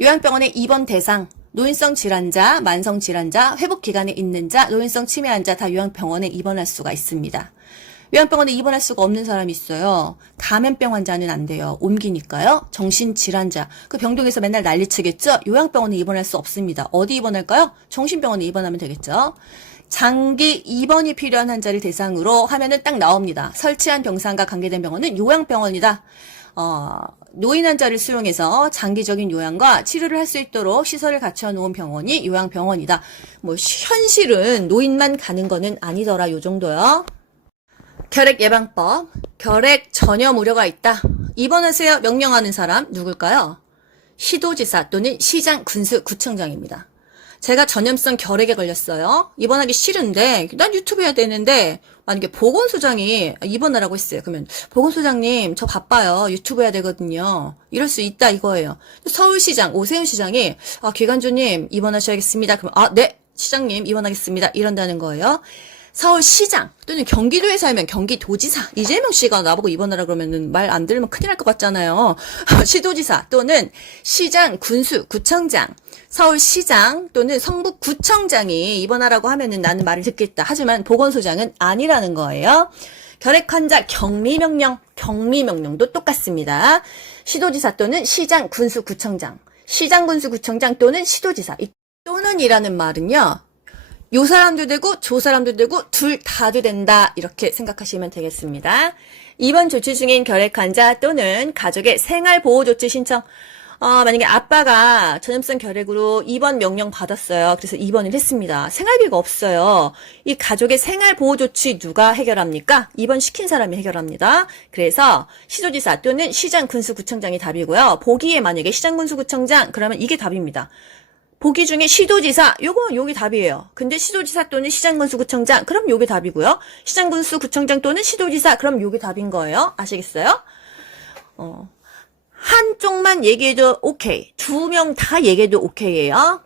요양병원의 입원 대상, 노인성 질환자, 만성 질환자, 회복기간에 있는 자, 노인성 치매 환자 다 요양병원에 입원할 수가 있습니다. 요양병원에 입원할 수가 없는 사람이 있어요. 감염병 환자는 안 돼요. 옮기니까요. 정신질환자. 그 병동에서 맨날 난리치겠죠? 요양병원에 입원할 수 없습니다. 어디 입원할까요? 정신병원에 입원하면 되겠죠? 장기 입원이 필요한 환자를 대상으로 하면은 딱 나옵니다. 설치한 병상과 관계된 병원은 요양병원이다. 노인 환자를 수용해서 장기적인 요양과 치료를 할 수 있도록 시설을 갖춰 놓은 병원이 요양병원이다. 뭐 현실은 노인만 가는 거는 아니더라. 요 정도요. 결핵 예방법, 결핵 전염 우려가 있다. 입원하세요 명령하는 사람 누굴까요? 시도지사 또는 시장 군수구청장입니다. 제가 전염성 결핵에 걸렸어요. 입원하기 싫은데 난 유튜브 해야 되는데 만약에 보건소장이 입원하라고 했어요. 그러면 보건소장님 저 바빠요. 유튜브 해야 되거든요. 이럴 수 있다 이거예요. 서울시장 오세훈 시장이 기관주님 입원하셔야겠습니다. 그러면 네 시장님 입원하겠습니다. 이런다는 거예요. 서울시장 또는 경기도에 살면 경기도지사 이재명 씨가 나보고 입원하라 그러면은 말 안 들으면 큰일 날 것 같잖아요. 시도지사 또는 시장, 군수, 구청장, 서울시장 또는 성북구청장이 입원하라고 하면은 나는 말을 듣겠다. 하지만 보건소장은 아니라는 거예요. 결핵 환자 격리명령도 똑같습니다. 시도지사 또는 시장, 군수, 구청장, 시장, 군수, 구청장 또는 시도지사. 이 또는이라는 말은요. 요 사람도 되고 저 사람도 되고 둘 다도 된다 이렇게 생각하시면 되겠습니다. 입원 조치 중인 결핵 환자 또는 가족의 생활보호조치 신청. 만약에 아빠가 전염성 결핵으로 입원 명령 받았어요. 그래서 입원을 했습니다. 생활비가 없어요. 이 가족의 생활보호조치 누가 해결합니까? 입원시킨 사람이 해결합니다. 그래서 시도지사 또는 시장, 군수, 구청장이 답이고요. 보기에 만약에 시장, 군수, 구청장 그러면 이게 답입니다. 보기 중에 시도지사, 요게 답이에요. 근데 시도지사 또는 시장군수구청장, 그럼 요게 답이고요. 시장군수구청장 또는 시도지사, 그럼 요게 답인 거예요. 아시겠어요? 한쪽만 얘기해도 오케이. 2명 다 얘기해도 오케이예요.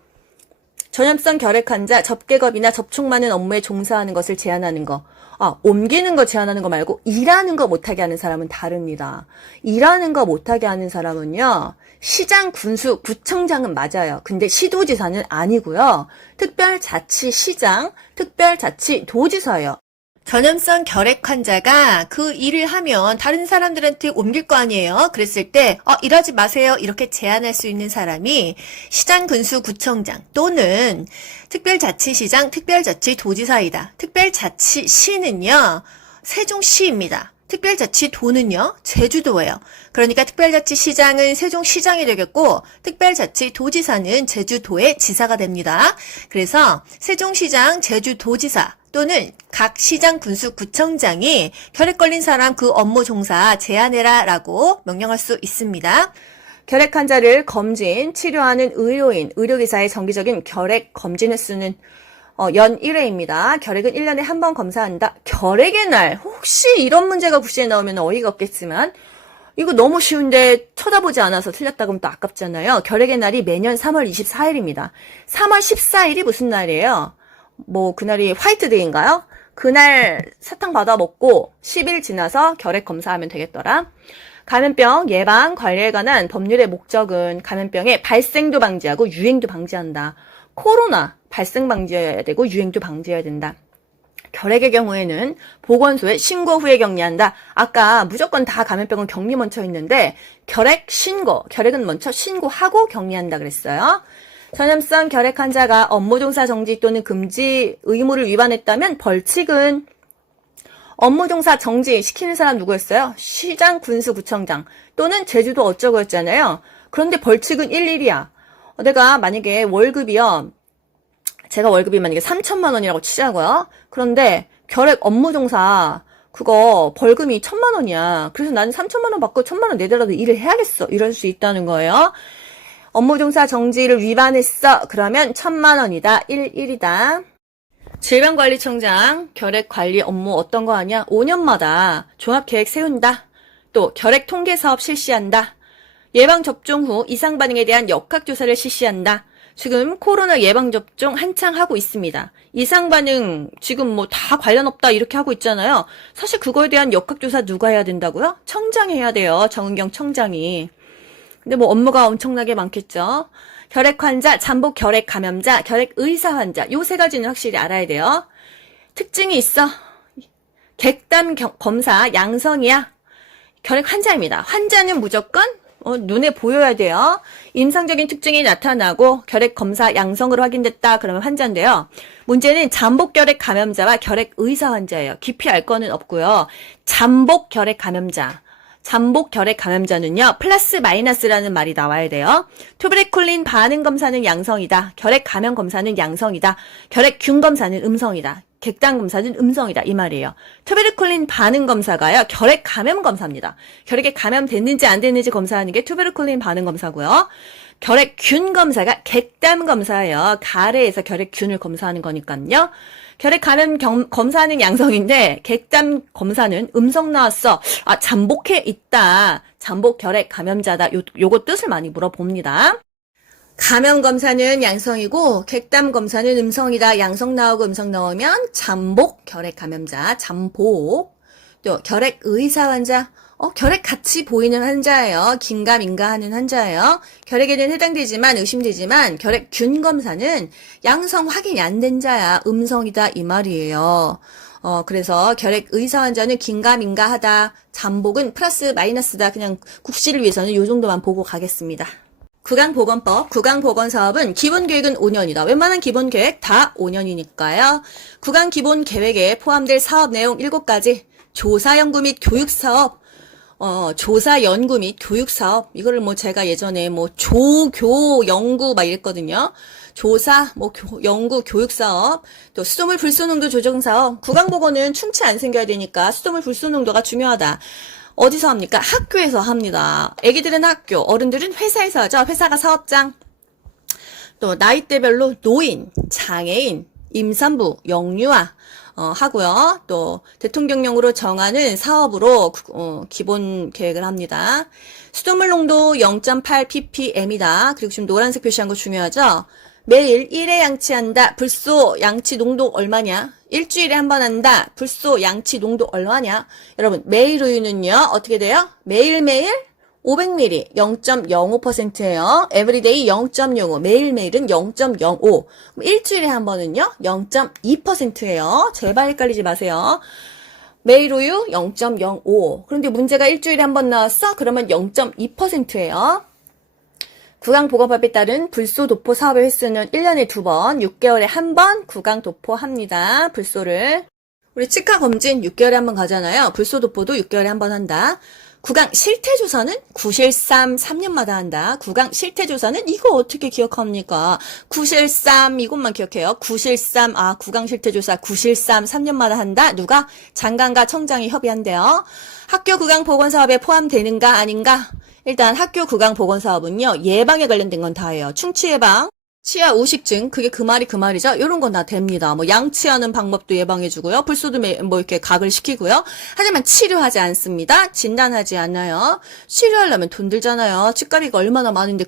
전염성 결핵 환자, 접객업이나 접촉 많은 업무에 종사하는 것을 제한하는 거. 옮기는 거 제한하는 거 말고 일하는 거 못하게 하는 사람은 다릅니다. 일하는 거 못하게 하는 사람은요. 시장, 군수, 구청장은 맞아요. 근데 시도지사는 아니고요. 특별자치시장, 특별자치도지사예요. 전염성 결핵 환자가 그 일을 하면 다른 사람들한테 옮길 거 아니에요. 그랬을 때 일하지 마세요. 이렇게 제안할 수 있는 사람이 시장 군수 구청장 또는 특별자치시장 특별자치도지사이다. 특별자치시는요. 세종시입니다. 특별자치도는요, 제주도예요. 그러니까 특별자치시장은 세종시장이 되겠고, 특별자치도지사는 제주도의 지사가 됩니다. 그래서 세종시장, 제주도지사 또는 각 시장 군수 구청장이 결핵 걸린 사람 그 업무 종사 제안해라 라고 명령할 수 있습니다. 결핵 환자를 검진, 치료하는 의료인, 의료기사의 정기적인 결핵 검진 횟수는 연 1회입니다. 결핵은 1년에 한 번 검사한다. 결핵의 날, 혹시 이런 문제가 국시에 나오면 어이가 없겠지만, 이거 너무 쉬운데 쳐다보지 않아서 틀렸다 그러면 또 아깝잖아요. 결핵의 날이 매년 3월 24일입니다. 3월 14일이 무슨 날이에요? 그날이 화이트데이인가요? 그날 사탕 받아 먹고 10일 지나서 결핵 검사하면 되겠더라. 감염병 예방 관리에 관한 법률의 목적은 감염병의 발생도 방지하고 유행도 방지한다. 코로나 발생 방지해야 되고 유행도 방지해야 된다. 결핵의 경우에는 보건소에 신고 후에 격리한다. 아까 무조건 다 감염병은 격리 먼저 있는데 결핵 신고, 결핵은 먼저 신고하고 격리한다 그랬어요. 전염성 결핵 환자가 업무 종사 정지 또는 금지 의무를 위반했다면 벌칙은 업무 종사 정지 시키는 사람 누구였어요? 시장 군수구청장 또는 제주도 어쩌고였잖아요. 그런데 벌칙은 일일이야. 내가 만약에 제가 월급이 만약에 3천만 원이라고 치자고요. 그런데 결핵 업무 종사 그거 벌금이 1,000만 원이야. 그래서 나는 3천만 원 받고 1,000만 원 내더라도 일을 해야겠어. 이럴 수 있다는 거예요. 업무 종사 정지를 위반했어. 그러면 1,000만 원이다. 일이다. 질병관리청장 결핵 관리 업무 어떤 거 하냐? 5년마다 종합계획 세운다. 또 결핵 통계 사업 실시한다. 예방접종 후 이상 반응에 대한 역학조사를 실시한다. 지금 코로나 예방접종 한창 하고 있습니다. 이상 반응 지금 다 관련 없다 이렇게 하고 있잖아요. 사실 그거에 대한 역학조사 누가 해야 된다고요? 청장이 해야 돼요. 정은경 청장이. 근데 업무가 엄청나게 많겠죠. 결핵 환자, 잠복 결핵 감염자, 결핵 의사 환자 요 세 가지는 확실히 알아야 돼요. 특징이 있어. 객담 검사 양성이야. 결핵 환자입니다. 환자는 무조건 눈에 보여야 돼요. 임상적인 특징이 나타나고 결핵 검사 양성으로 확인됐다 그러면 환자인데요. 문제는 잠복 결핵 감염자와 결핵 의사 환자예요. 깊이 알 거는 없고요. 잠복 결핵 감염자는요. 플러스 마이너스라는 말이 나와야 돼요. 투베르클린 반응 검사는 양성이다. 결핵 감염 검사는 양성이다. 결핵균 검사는 음성이다. 객단 검사는 음성이다 이 말이에요. 투베르클린 반응 검사가요. 결핵 감염 검사입니다. 결핵에 감염됐는지 안 됐는지 검사하는 게 투베르클린 반응 검사고요. 결핵균 검사가 객단 검사예요. 가래에서 결핵균을 검사하는 거니까요. 결핵 감염 검사는 양성인데 객단 검사는 음성 나왔어. 잠복해 있다. 잠복 결핵 감염자다. 요거 뜻을 많이 물어봅니다. 감염 검사는 양성이고 객담 검사는 음성이다. 양성 나오고 음성 나오면 잠복 결핵 감염자, 잠복. 또 결핵 의사 환자, 결핵 같이 보이는 환자예요. 긴가민가 하는 환자예요. 결핵에는 해당되지만 의심되지만 결핵균 검사는 양성 확인이 안 된 자야. 음성이다 이 말이에요. 그래서 결핵 의사 환자는 긴가민가 하다. 잠복은 플러스 마이너스다. 그냥 국시를 위해서는 요 정도만 보고 가겠습니다. 구강보건법, 구강보건사업은 기본계획은 5년이다. 웬만한 기본계획 다 5년이니까요. 구강기본계획에 포함될 사업 내용 7가지, 조사연구 및 교육사업, 조사연구 및 교육사업, 이거를 제가 예전에 조교연구 막 이랬거든요. 조사, 연구, 교육사업, 또 수돗물 불소농도 조정사업, 구강보건은 충치 안 생겨야 되니까 수돗물 불소농도가 중요하다. 어디서 합니까? 학교에서 합니다. 애기들은 학교, 어른들은 회사에서 하죠. 회사가 사업장. 또 나이대별로 노인, 장애인, 임산부, 영유아 하고요. 또 대통령령으로 정하는 사업으로 기본 계획을 합니다. 수돗물 농도 0.8 ppm이다. 그리고 지금 노란색 표시한 거 중요하죠? 매일 1회 양치한다. 불소 양치 농도 얼마냐? 일주일에 한 번 한다. 불소 양치 농도 얼마냐? 여러분, 매일 우유는요, 어떻게 돼요? 매일매일 500ml 0.05%예요. 에브리데이 0.05, 매일매일은 0.05. 일주일에 한 번은요 0.2%예요. 제발 헷갈리지 마세요. 매일 우유 0.05. 그런데 문제가 일주일에 한 번 나왔어? 그러면 0.2%예요. 구강보건법에 따른 불소도포 사업의 횟수는 1년에 2번, 6개월에 한 번 구강도포합니다. 불소를. 우리 치과 검진 6개월에 한 번 가잖아요. 불소도포도 6개월에 한 번 한다. 구강 실태조사는 구실삼 3년마다 한다. 구강 실태조사는 이거 어떻게 기억합니까? 구실삼 이것만 기억해요. 구실삼 구강 실태조사 구실삼 3년마다 한다. 누가? 장관과 청장이 협의한대요. 학교 구강 보건 사업에 포함되는가 아닌가? 일단 학교 구강 보건 사업은요. 예방에 관련된 건 다예요. 충치 예방. 치아 우식증, 그게 그 말이죠. 요런 건 다 됩니다. 뭐, 양치하는 방법도 예방해주고요. 불소도 뭐, 이렇게 각을 시키고요. 하지만 치료하지 않습니다. 진단하지 않아요. 치료하려면 돈 들잖아요. 치과비가 얼마나 많은데,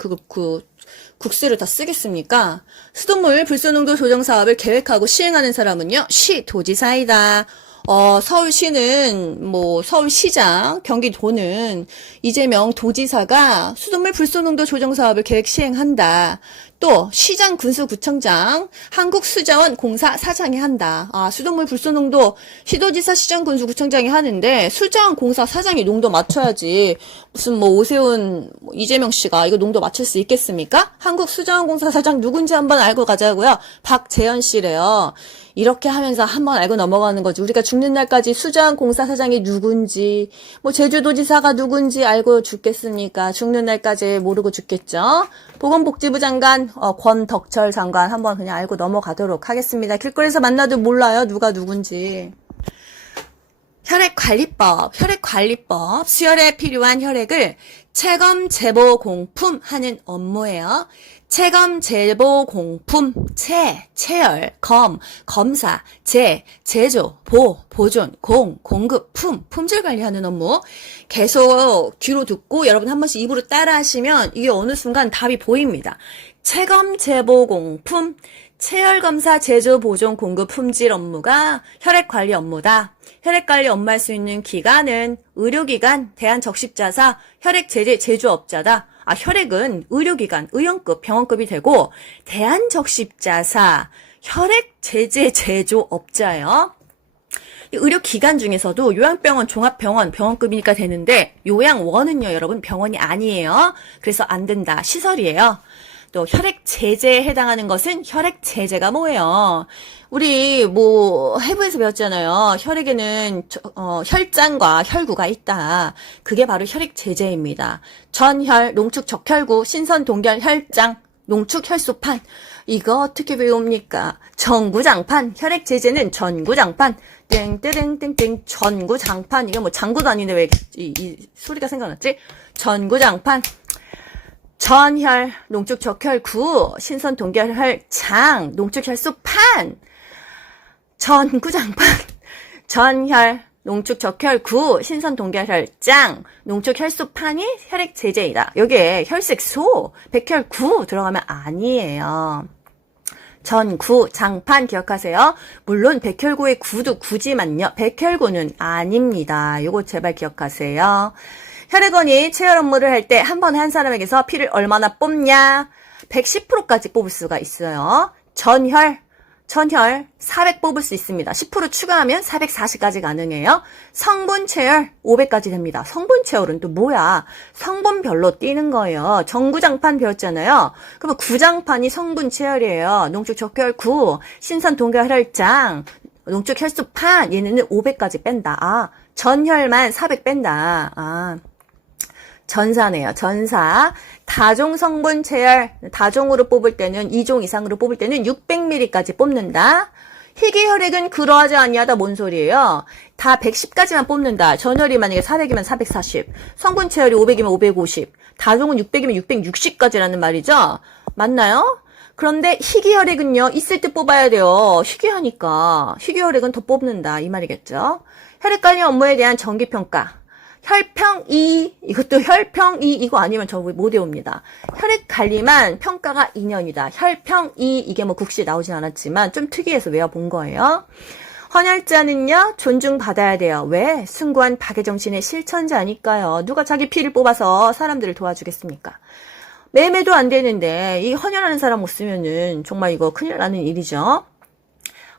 국세를 다 쓰겠습니까? 수돗물 불소농도 조정 사업을 계획하고 시행하는 사람은요, 시도지사이다. 서울시는, 서울시장, 경기도는 이재명 도지사가 수돗물 불소농도 조정 사업을 계획 시행한다. 또 시장 군수구청장 한국수자원 공사 사장이 한다. 수돗물 불소농도 시도지사 시장 군수구청장이 하는데 수자원 공사 사장이 농도 맞춰야지. 무슨 오세훈 이재명 씨가 이거 농도 맞출 수 있겠습니까? 한국수자원 공사 사장 누군지 한번 알고 가자고요. 박재현 씨래요. 이렇게 하면서 한번 알고 넘어가는 거지. 우리가 죽는 날까지 수자원 공사 사장이 누군지, 제주도지사가 누군지 알고 죽겠습니까? 죽는 날까지 모르고 죽겠죠? 보건복지부 장관, 권덕철 장관 한번 그냥 알고 넘어가도록 하겠습니다. 길거리에서 만나도 몰라요. 누가 누군지. 혈액관리법, 수혈에 필요한 혈액을 체검, 제보, 공품하는 업무예요. 체검, 제보, 공품, 체열, 검사, 제조, 보존, 공급, 품질 관리하는 업무. 계속 귀로 듣고 여러분 한 번씩 입으로 따라 하시면 이게 어느 순간 답이 보입니다. 체검, 제보, 공품, 체열검사, 제조, 보존, 공급, 품질 업무가 혈액관리 업무다. 혈액관리 업무할 수 있는 기관은 의료기관, 대한적십자사, 혈액제제 제조업자다. 혈액은 의료기관, 의원급, 병원급이 되고 대한적십자사, 혈액제제 제조업자예요. 의료기관 중에서도 요양병원, 종합병원, 병원급이니까 되는데 요양원은요, 여러분 병원이 아니에요. 그래서 안 된다. 시설이에요. 또 혈액제제에 해당하는 것은 혈액제제가 뭐예요? 우리 해부에서 배웠잖아요. 혈액에는 혈장과 혈구가 있다. 그게 바로 혈액제제입니다. 전혈, 농축 적혈구, 신선 동결 혈장, 농축 혈소판. 이거 어떻게 배웁니까? 전구장판. 혈액제제는 전구장판. 땡땡땡땡 전구장판. 이게 장구도 아닌데 왜 이 소리가 생각났지? 전구장판. 전혈, 농축 적혈구, 신선 동결혈장, 농축 혈소판, 전구장판, 전혈, 농축 적혈구, 신선 동결혈장, 농축 혈소판이 혈액 제제이다. 여기에 혈색소, 백혈구 들어가면 아니에요. 전구, 장판 기억하세요. 물론 백혈구의 구도 구지만요. 백혈구는 아닙니다. 요거 제발 기억하세요. 혈액원이 체열 업무를 할 때 한 번에 한 사람에게서 피를 얼마나 뽑냐? 110%까지 뽑을 수가 있어요. 전혈 400 뽑을 수 있습니다. 10% 추가하면 440까지 가능해요. 성분 체열 500까지 됩니다. 성분 체열은 또 뭐야? 성분별로 뛰는 거예요. 전구장판 배웠잖아요. 그러면 구장판이 성분 체열이에요. 농축 적혈구, 신선 동결혈장, 농축 혈소판 얘네는 500까지 뺀다. 전혈만 400 뺀다. 전사네요. 전사. 다종 성분 체열, 다종으로 뽑을 때는 2종 이상으로 뽑을 때는 600ml까지 뽑는다. 희귀혈액은 그러하지 아니하다 뭔 소리예요? 다 110까지만 뽑는다. 전혈이 만약에 400이면 440, 성분 체열이 500이면 550, 다종은 600이면 660까지라는 말이죠. 맞나요? 그런데 희귀혈액은요, 있을 때 뽑아야 돼요. 희귀하니까. 희귀혈액은 더 뽑는다. 이 말이겠죠. 혈액관리 업무에 대한 정기평가. 혈평2, 이것도 혈평2, 이거 아니면 저 못 외웁니다. 혈액관리만 평가가 2년이다. 혈평2, 이게 국시에 나오진 않았지만 좀 특이해서 외워본 거예요. 헌혈자는요, 존중받아야 돼요. 왜? 숭고한 박애정신의 실천자니까요. 누가 자기 피를 뽑아서 사람들을 도와주겠습니까? 매매도 안 되는데 이 헌혈하는 사람 없으면은 정말 이거 큰일 나는 일이죠.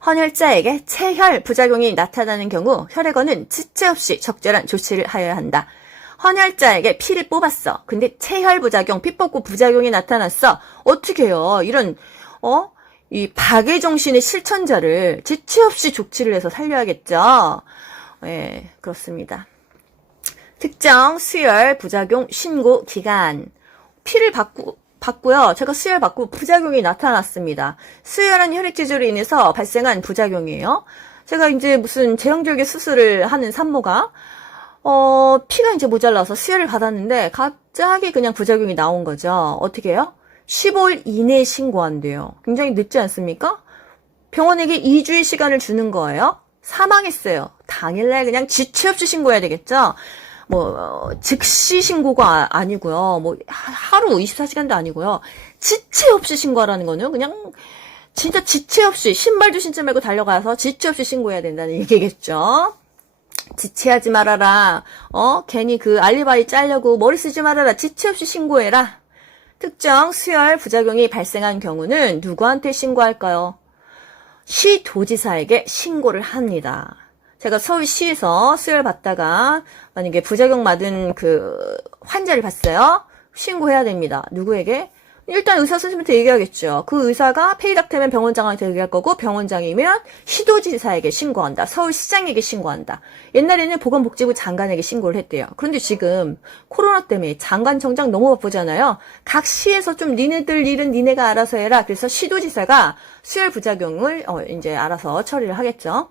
헌혈자에게 체혈 부작용이 나타나는 경우 혈액원은 지체 없이 적절한 조치를 하여야 한다. 헌혈자에게 피를 뽑았어. 근데 체혈 부작용, 피 뽑고 부작용이 나타났어. 어떻게 해요? 이런 이 박애정신의 실천자를 지체 없이 조치를 해서 살려야겠죠. 네, 그렇습니다. 특정 수혈 부작용 신고 기간. 피를 받고요. 제가 수혈 받고 부작용이 나타났습니다. 수혈한 혈액 지주로 인해서 발생한 부작용이에요. 제가 이제 무슨 제왕절개 수술을 하는 산모가 피가 이제 모자라서 수혈을 받았는데 갑자기 그냥 부작용이 나온 거죠. 어떻게 해요? 15일 이내에 신고한대요. 굉장히 늦지 않습니까? 병원에게 2주의 시간을 주는 거예요. 사망했어요. 당일날 그냥 지체 없이 신고해야 되겠죠? 즉시 신고가 아니고요. 하루 24시간도 아니고요. 지체 없이 신고하라는 거는 그냥 진짜 지체 없이 신발도 신지 말고 달려가서 지체 없이 신고해야 된다는 얘기겠죠. 지체하지 말아라. 괜히 그 알리바이 짜려고 머리 쓰지 말아라. 지체 없이 신고해라. 특정 수혈 부작용이 발생한 경우는 누구한테 신고할까요? 시도지사에게 신고를 합니다. 제가 서울시에서 수혈 받다가 만약에 부작용 맞은 그 환자를 봤어요. 신고해야 됩니다. 누구에게? 일단 의사 선생님한테 얘기하겠죠. 그 의사가 폐의닥터면 병원장한테 얘기할 거고 병원장이면 시도지사에게 신고한다. 서울시장에게 신고한다. 옛날에는 보건복지부 장관에게 신고를 했대요. 그런데 지금 코로나 때문에 장관청장 너무 바쁘잖아요. 각 시에서 좀 니네들 일은 니네가 알아서 해라. 그래서 시도지사가 수혈 부작용을 이제 알아서 처리를 하겠죠.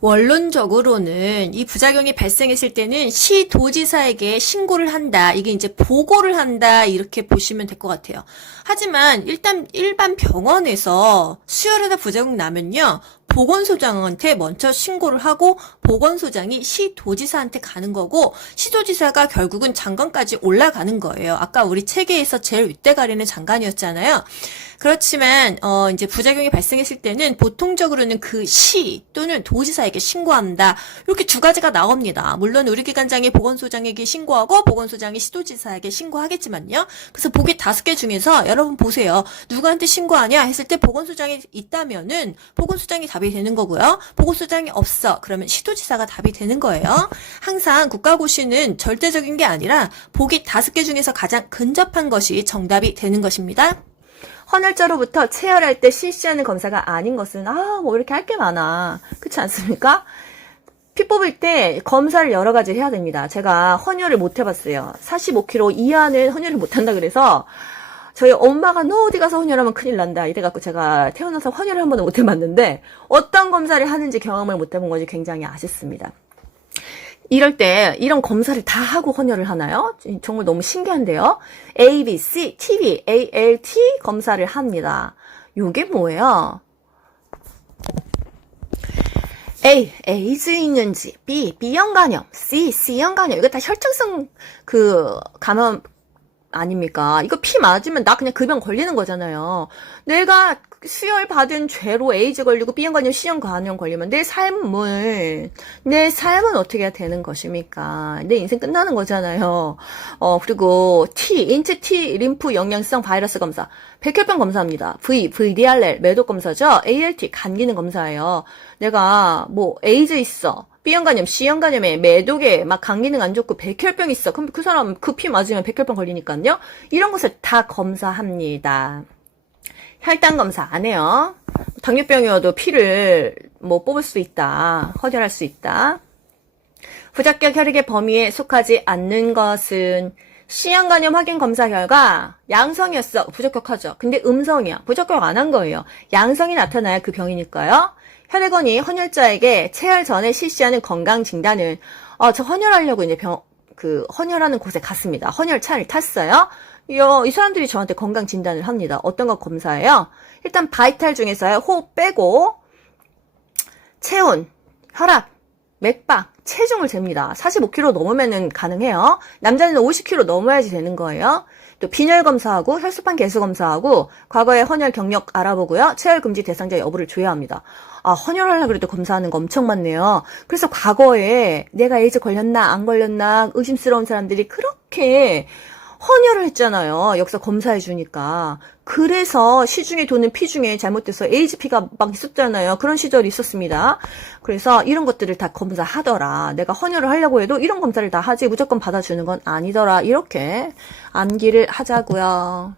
원론적으로는 이 부작용이 발생했을 때는 시도지사에게 신고를 한다. 이게 이제 보고를 한다. 이렇게 보시면 될 것 같아요. 하지만 일반 병원에서 수혈하다 부작용 나면요. 보건소장한테 먼저 신고를 하고 보건소장이 시도지사한테 가는 거고 시도지사가 결국은 장관까지 올라가는 거예요. 아까 우리 체계에서 제일 윗대 가리는 장관이었잖아요. 그렇지만 이제 부작용이 발생했을 때는 보통적으로는 그 시 또는 도지사에게 신고한다. 이렇게 두 가지가 나옵니다. 물론 우리 기관장이 보건소장에게 신고하고 보건소장이 시도지사에게 신고하겠지만요. 그래서 보기 5개 중에서 여러분 보세요. 누구한테 신고하냐 했을 때 보건소장이 있다면은 보건소장이 답이 되는 거고요. 보건소장이 없어. 그러면 시도지사가 답이 되는 거예요. 항상 국가고시는 절대적인 게 아니라 보기 5개 중에서 가장 근접한 것이 정답이 되는 것입니다. 헌혈자로부터 체혈할 때 실시하는 검사가 아닌 것은 이렇게 할 게 많아. 그렇지 않습니까? 피 뽑을 때 검사를 여러 가지 해야 됩니다. 제가 헌혈을 못 해봤어요. 45kg 이하는 헌혈을 못 한다 그래서 저희 엄마가 너 어디 가서 헌혈하면 큰일 난다 이래갖고 제가 태어나서 헌혈을 한 번도 못 해봤는데 어떤 검사를 하는지 경험을 못 해본 것이 굉장히 아쉽습니다. 이럴 때 이런 검사를 다 하고 헌혈을 하나요? 정말 너무 신기한데요. A, B, C, TB, ALT 검사를 합니다. 요게 뭐예요? A, 에이즈 있는지, B, B형 간염, C, C형 간염. 이거 다 혈증성 감염 아닙니까? 이거 피 맞으면 나 그냥 그 병 걸리는 거잖아요. 내가 수혈 받은 죄로 에이즈 걸리고 B형 간염, C형 간염 걸리면 내 삶은 어떻게 해야 되는 것입니까? 내 인생 끝나는 거잖아요. 그리고 인체 T 림프 영양성 바이러스 검사, 백혈병 검사합니다. VDRL 매독 검사죠. ALT 간 기능 검사예요. 내가 에이즈 있어. B형 간염, C형 간염에 매독에 막 간 기능 안 좋고 백혈병 있어. 그럼 그 사람 그 피 맞으면 백혈병 걸리니까요. 이런 것을 다 검사합니다. 혈당 검사 안 해요. 당뇨병이어도 피를 뽑을 수 있다. 헌혈할 수 있다. 부적격 혈액의 범위에 속하지 않는 것은 C형 간염 확인 검사 결과 양성이었어. 부적격하죠. 근데 음성이야. 부적격 안 한 거예요. 양성이 나타나야 그 병이니까요. 혈액원이 헌혈자에게 체혈 전에 실시하는 건강 진단은 저 헌혈하려고 이제 헌혈하는 곳에 갔습니다. 헌혈차를 탔어요. 이 사람들이 저한테 건강 진단을 합니다. 어떤 거 검사해요? 일단 바이탈 중에서요. 호흡 빼고 체온, 혈압, 맥박, 체중을 잽니다. 45kg 넘으면은 가능해요. 남자는 50kg 넘어야지 되는 거예요. 또 빈혈 검사하고 혈소판 개수 검사하고 과거의 헌혈 경력 알아보고요. 체열 금지 대상자 여부를 줘야 합니다. 아, 헌혈하려고 그래도 검사하는 거 엄청 많네요. 그래서 과거에 내가 에이즈 걸렸나 안 걸렸나 의심스러운 사람들이 그렇게 헌혈을 했잖아요. 여기서 검사해 주니까. 그래서 시중에 도는 피 중에 잘못돼서 에이즈피가 막 있었잖아요. 그런 시절이 있었습니다. 그래서 이런 것들을 다 검사하더라. 내가 헌혈을 하려고 해도 이런 검사를 다 하지 무조건 받아주는 건 아니더라. 이렇게 암기를 하자고요.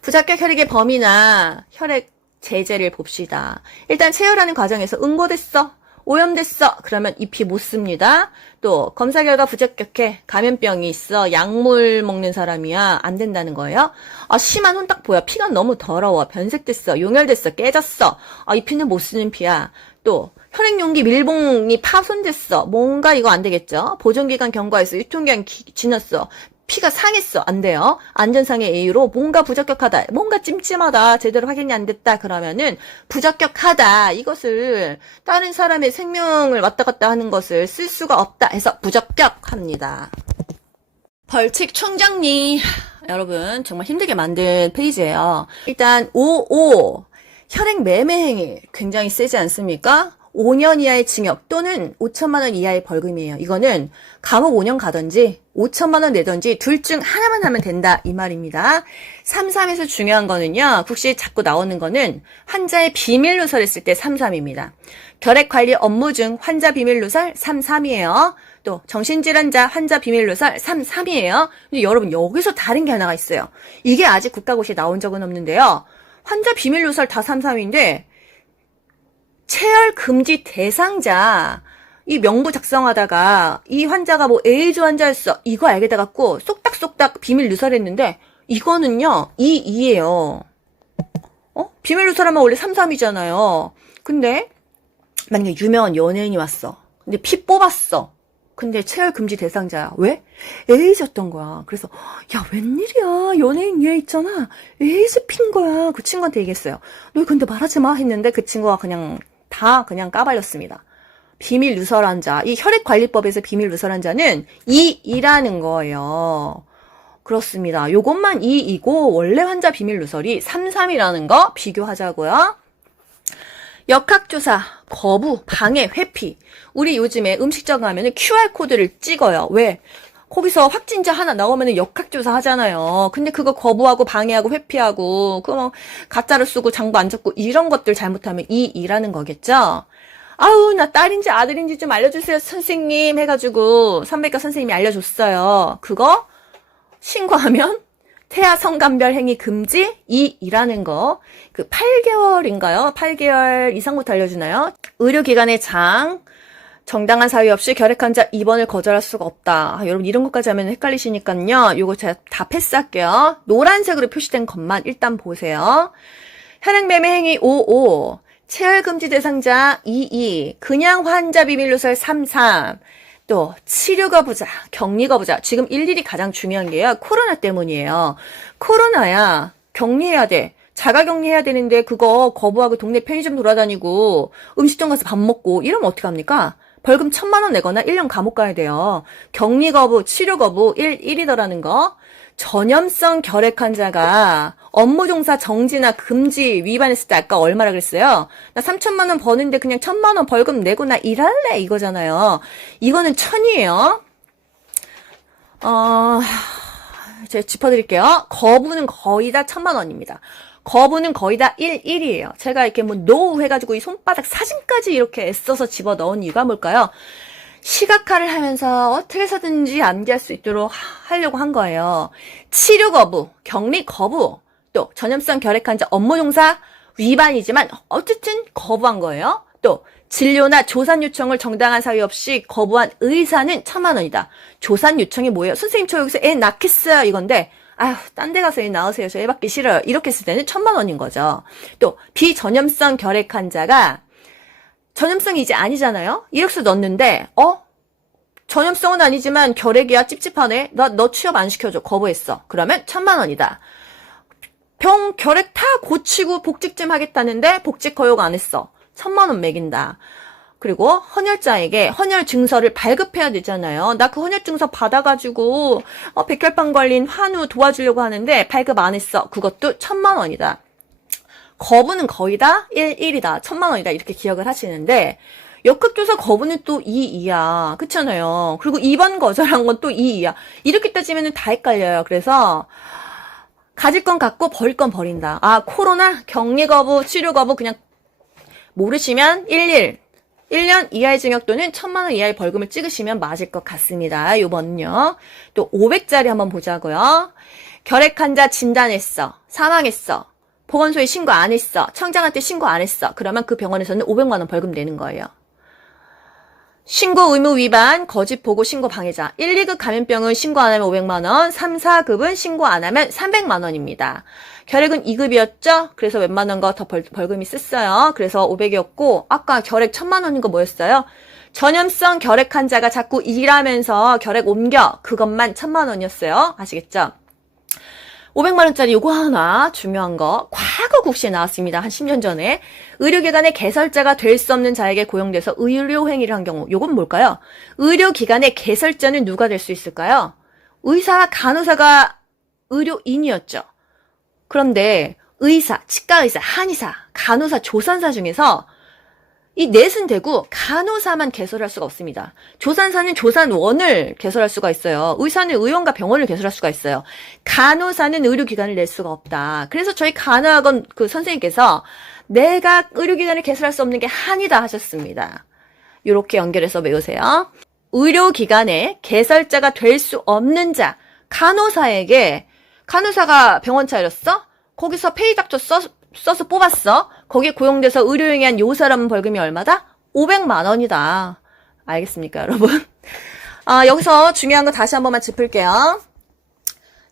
부작격 혈액의 범위나 혈액 제재를 봅시다. 일단 체열하는 과정에서 응고됐어. 오염됐어. 그러면 이 피 못 씁니다. 또 검사 결과 부적격해. 감염병이 있어. 약물 먹는 사람이야. 안 된다는 거예요. 아, 심한 혼딱 보여. 피가 너무 더러워. 변색됐어. 용혈됐어. 깨졌어. 아, 이 피는 못 쓰는 피야. 또 혈액 용기 밀봉이 파손됐어. 뭔가 이거 안 되겠죠. 보존기간 경과했어. 유통기한 지났어. 피가 상했어. 안 돼요. 안전상의 이유로 뭔가 부적격하다. 뭔가 찜찜하다. 제대로 확인이 안 됐다. 그러면은 부적격하다. 이것을 다른 사람의 생명을 왔다 갔다 하는 것을 쓸 수가 없다 해서 부적격합니다. 벌칙 총정리. 여러분 정말 힘들게 만든 페이지예요. 일단 5.5 혈액 매매 행위 굉장히 세지 않습니까? 5년 이하의 징역 또는 5천만 원 이하의 벌금이에요. 이거는 감옥 5년 가든지 5천만 원 내든지 둘 중 하나만 하면 된다 이 말입니다. 3.3에서 중요한 거는요. 국시에 자꾸 나오는 거는 환자의 비밀 누설했을 때 3.3입니다. 결핵관리 업무 중 환자 비밀 누설 3.3이에요. 또 정신질환자 환자 비밀 누설 3.3이에요. 근데 여러분 여기서 다른 게 하나가 있어요. 이게 아직 국가고시에 나온 적은 없는데요. 환자 비밀 누설 다 3.3인데 체열 금지 대상자 이 명부 작성하다가 이 환자가 뭐 에이즈 환자였어 이거 알게 돼갖고 쏙닥쏙닥 비밀 누설했는데 이거는요 2예요. 비밀 누설하면 원래 3.3이잖아요. 근데 만약에 유명한 연예인이 왔어. 근데 피 뽑았어. 근데 체열 금지 대상자야. 왜? 에이즈였던 거야. 그래서 야 웬일이야. 연예인 얘 있잖아. 에이즈 핀 거야. 그 친구한테 얘기했어요. 너 근데 말하지 마 했는데 그 친구가 그냥 까발렸습니다. 비밀 누설한 자. 이 혈액관리법에서 비밀 누설한 자는 2라는 거예요. 그렇습니다. 요것만 2이고 원래 환자 비밀 누설이 3.3이라는 거 비교하자고요. 역학조사, 거부, 방해, 회피. 우리 요즘에 음식 적응하면 QR코드를 찍어요. 왜? 거기서 확진자 하나 나오면 역학조사 하잖아요. 근데 그거 거부하고 방해하고 회피하고 그거 뭐 가짜를 쓰고 장부 안 적고 이런 것들 잘못하면 2라는 거겠죠. 아우 나 딸인지 아들인지 좀 알려주세요 선생님 해가지고 선배과 선생님이 알려줬어요. 그거 신고하면 태아 성감별 행위 금지 2라는 거. 그 8개월인가요? 8개월 이상부터 알려주나요? 의료기관의 정당한 사유 없이 결핵 환자 입원을 거절할 수가 없다. 여러분 이런 것까지 하면 헷갈리시니까요. 요거 제가 다 패스할게요. 노란색으로 표시된 것만 일단 보세요. 혈액 매매 행위 5.5 체열 금지 대상자 2.2 그냥 환자 비밀 누설 3.3 또 치료 거부자, 격리 거부자. 지금 일일이 가장 중요한 게요. 코로나 때문이에요. 코로나야. 격리해야 돼. 자가 격리해야 되는데 그거 거부하고 동네 편의점 돌아다니고 음식점 가서 밥 먹고 이러면 어떡합니까? 벌금 1,000만 원 내거나 1년 감옥 가야 돼요. 격리 거부, 치료 거부 1이더라는 거. 전염성 결핵 환자가 업무 종사 정지나 금지 위반했을 때 아까 얼마라 그랬어요? 나 3천만 원 버는데 그냥 1,000만 원 벌금 내고 나 일할래 이거잖아요. 이거는 1,000이에요. 제가 짚어드릴게요. 거부는 거의 다 1,000만 원입니다. 거부는 거의 다 1이에요. 제가 이렇게 뭐 노우 해가지고 이 손바닥 사진까지 이렇게 애써서 집어넣은 이유가 뭘까요? 시각화를 하면서 어떻게 해서든지 암기할 수 있도록 하려고 한 거예요. 치료 거부, 격리 거부, 또 전염성 결핵 환자 업무 종사 위반이지만 어쨌든 거부한 거예요. 또 진료나 조산 요청을 정당한 사유 없이 거부한 의사는 1,000만 원이다. 조산 요청이 뭐예요? 선생님 저 여기서 애 낳겠어요 이건데 아휴 딴 데 가서 애 낳으세요. 저 애 받기 싫어요. 이렇게 했을 때는 1,000만 원인 거죠. 또 비전염성 결핵 환자가 전염성이 이제 아니잖아요. 이력서 넣었는데 전염성은 아니지만 결핵이야 찝찝하네. 너 취업 안 시켜줘. 거부했어. 그러면 1,000만 원이다. 결핵 다 고치고 복직 좀 하겠다는데 복직 거역 안 했어. 1,000만 원 매긴다. 그리고 헌혈자에게 헌혈 증서를 발급해야 되잖아요. 나 그 헌혈 증서 받아가지고 백혈병 걸린 환우 도와주려고 하는데 발급 안 했어. 그것도 1,000만 원이다. 거부는 거의 다 1이다. 1,000만 원이다. 이렇게 기억을 하시는데 역학조사 거부는 또 2야. 그렇잖아요. 그리고 2번 거절한 건 또 2야. 이렇게 따지면 다 헷갈려요. 그래서 가질 건 갖고 버릴 건 버린다. 아, 코로나 격리 거부, 치료 거부 그냥 모르시면 1년 이하의 징역 또는 1,000만 원 이하의 벌금을 찍으시면 맞을 것 같습니다. 요번은요. 또 500짜리 한번 보자고요. 결핵 환자 진단했어. 사망했어. 보건소에 신고 안 했어. 청장한테 신고 안 했어. 그러면 그 병원에서는 500만 원 벌금 내는 거예요. 신고 의무 위반, 거짓 보고 신고 방해자. 1, 2급 감염병은 신고 안 하면 500만 원, 3, 4급은 신고 안 하면 300만 원입니다. 결핵은 2급이었죠? 그래서 웬만한 거 더 벌금이 셌어요. 그래서 500이었고, 아까 결핵 1,000만 원인 거 뭐였어요? 전염성 결핵 환자가 자꾸 일하면서 결핵 옮겨. 그것만 1,000만 원이었어요. 아시겠죠? 500만 원짜리 요거 하나 중요한 거 과거 국시에 나왔습니다. 한 10년 전에 의료기관의 개설자가 될 수 없는 자에게 고용돼서 의료행위를 한 경우 요건 뭘까요? 의료기관의 개설자는 누가 될 수 있을까요? 의사와 간호사가 의료인이었죠. 그런데 의사, 치과의사, 한의사, 간호사, 조산사 중에서 이 넷은 되고 간호사만 개설할 수가 없습니다. 조산사는 조산원을 개설할 수가 있어요. 의사는 의원과 병원을 개설할 수가 있어요. 간호사는 의료기관을 낼 수가 없다. 그래서 저희 간호학원 그 선생님께서 내가 의료기관을 개설할 수 없는 게 한이다 하셨습니다. 이렇게 연결해서 외우세요. 의료기관의 개설자가 될 수 없는 자, 간호사에게 간호사가 병원 차렸어? 거기서 페이닥터 써서 뽑았어. 거기에 고용돼서 의료행위한 요 사람 벌금이 얼마다? 500만 원이다. 알겠습니까, 여러분? 여기서 중요한 거 다시 한 번만 짚을게요.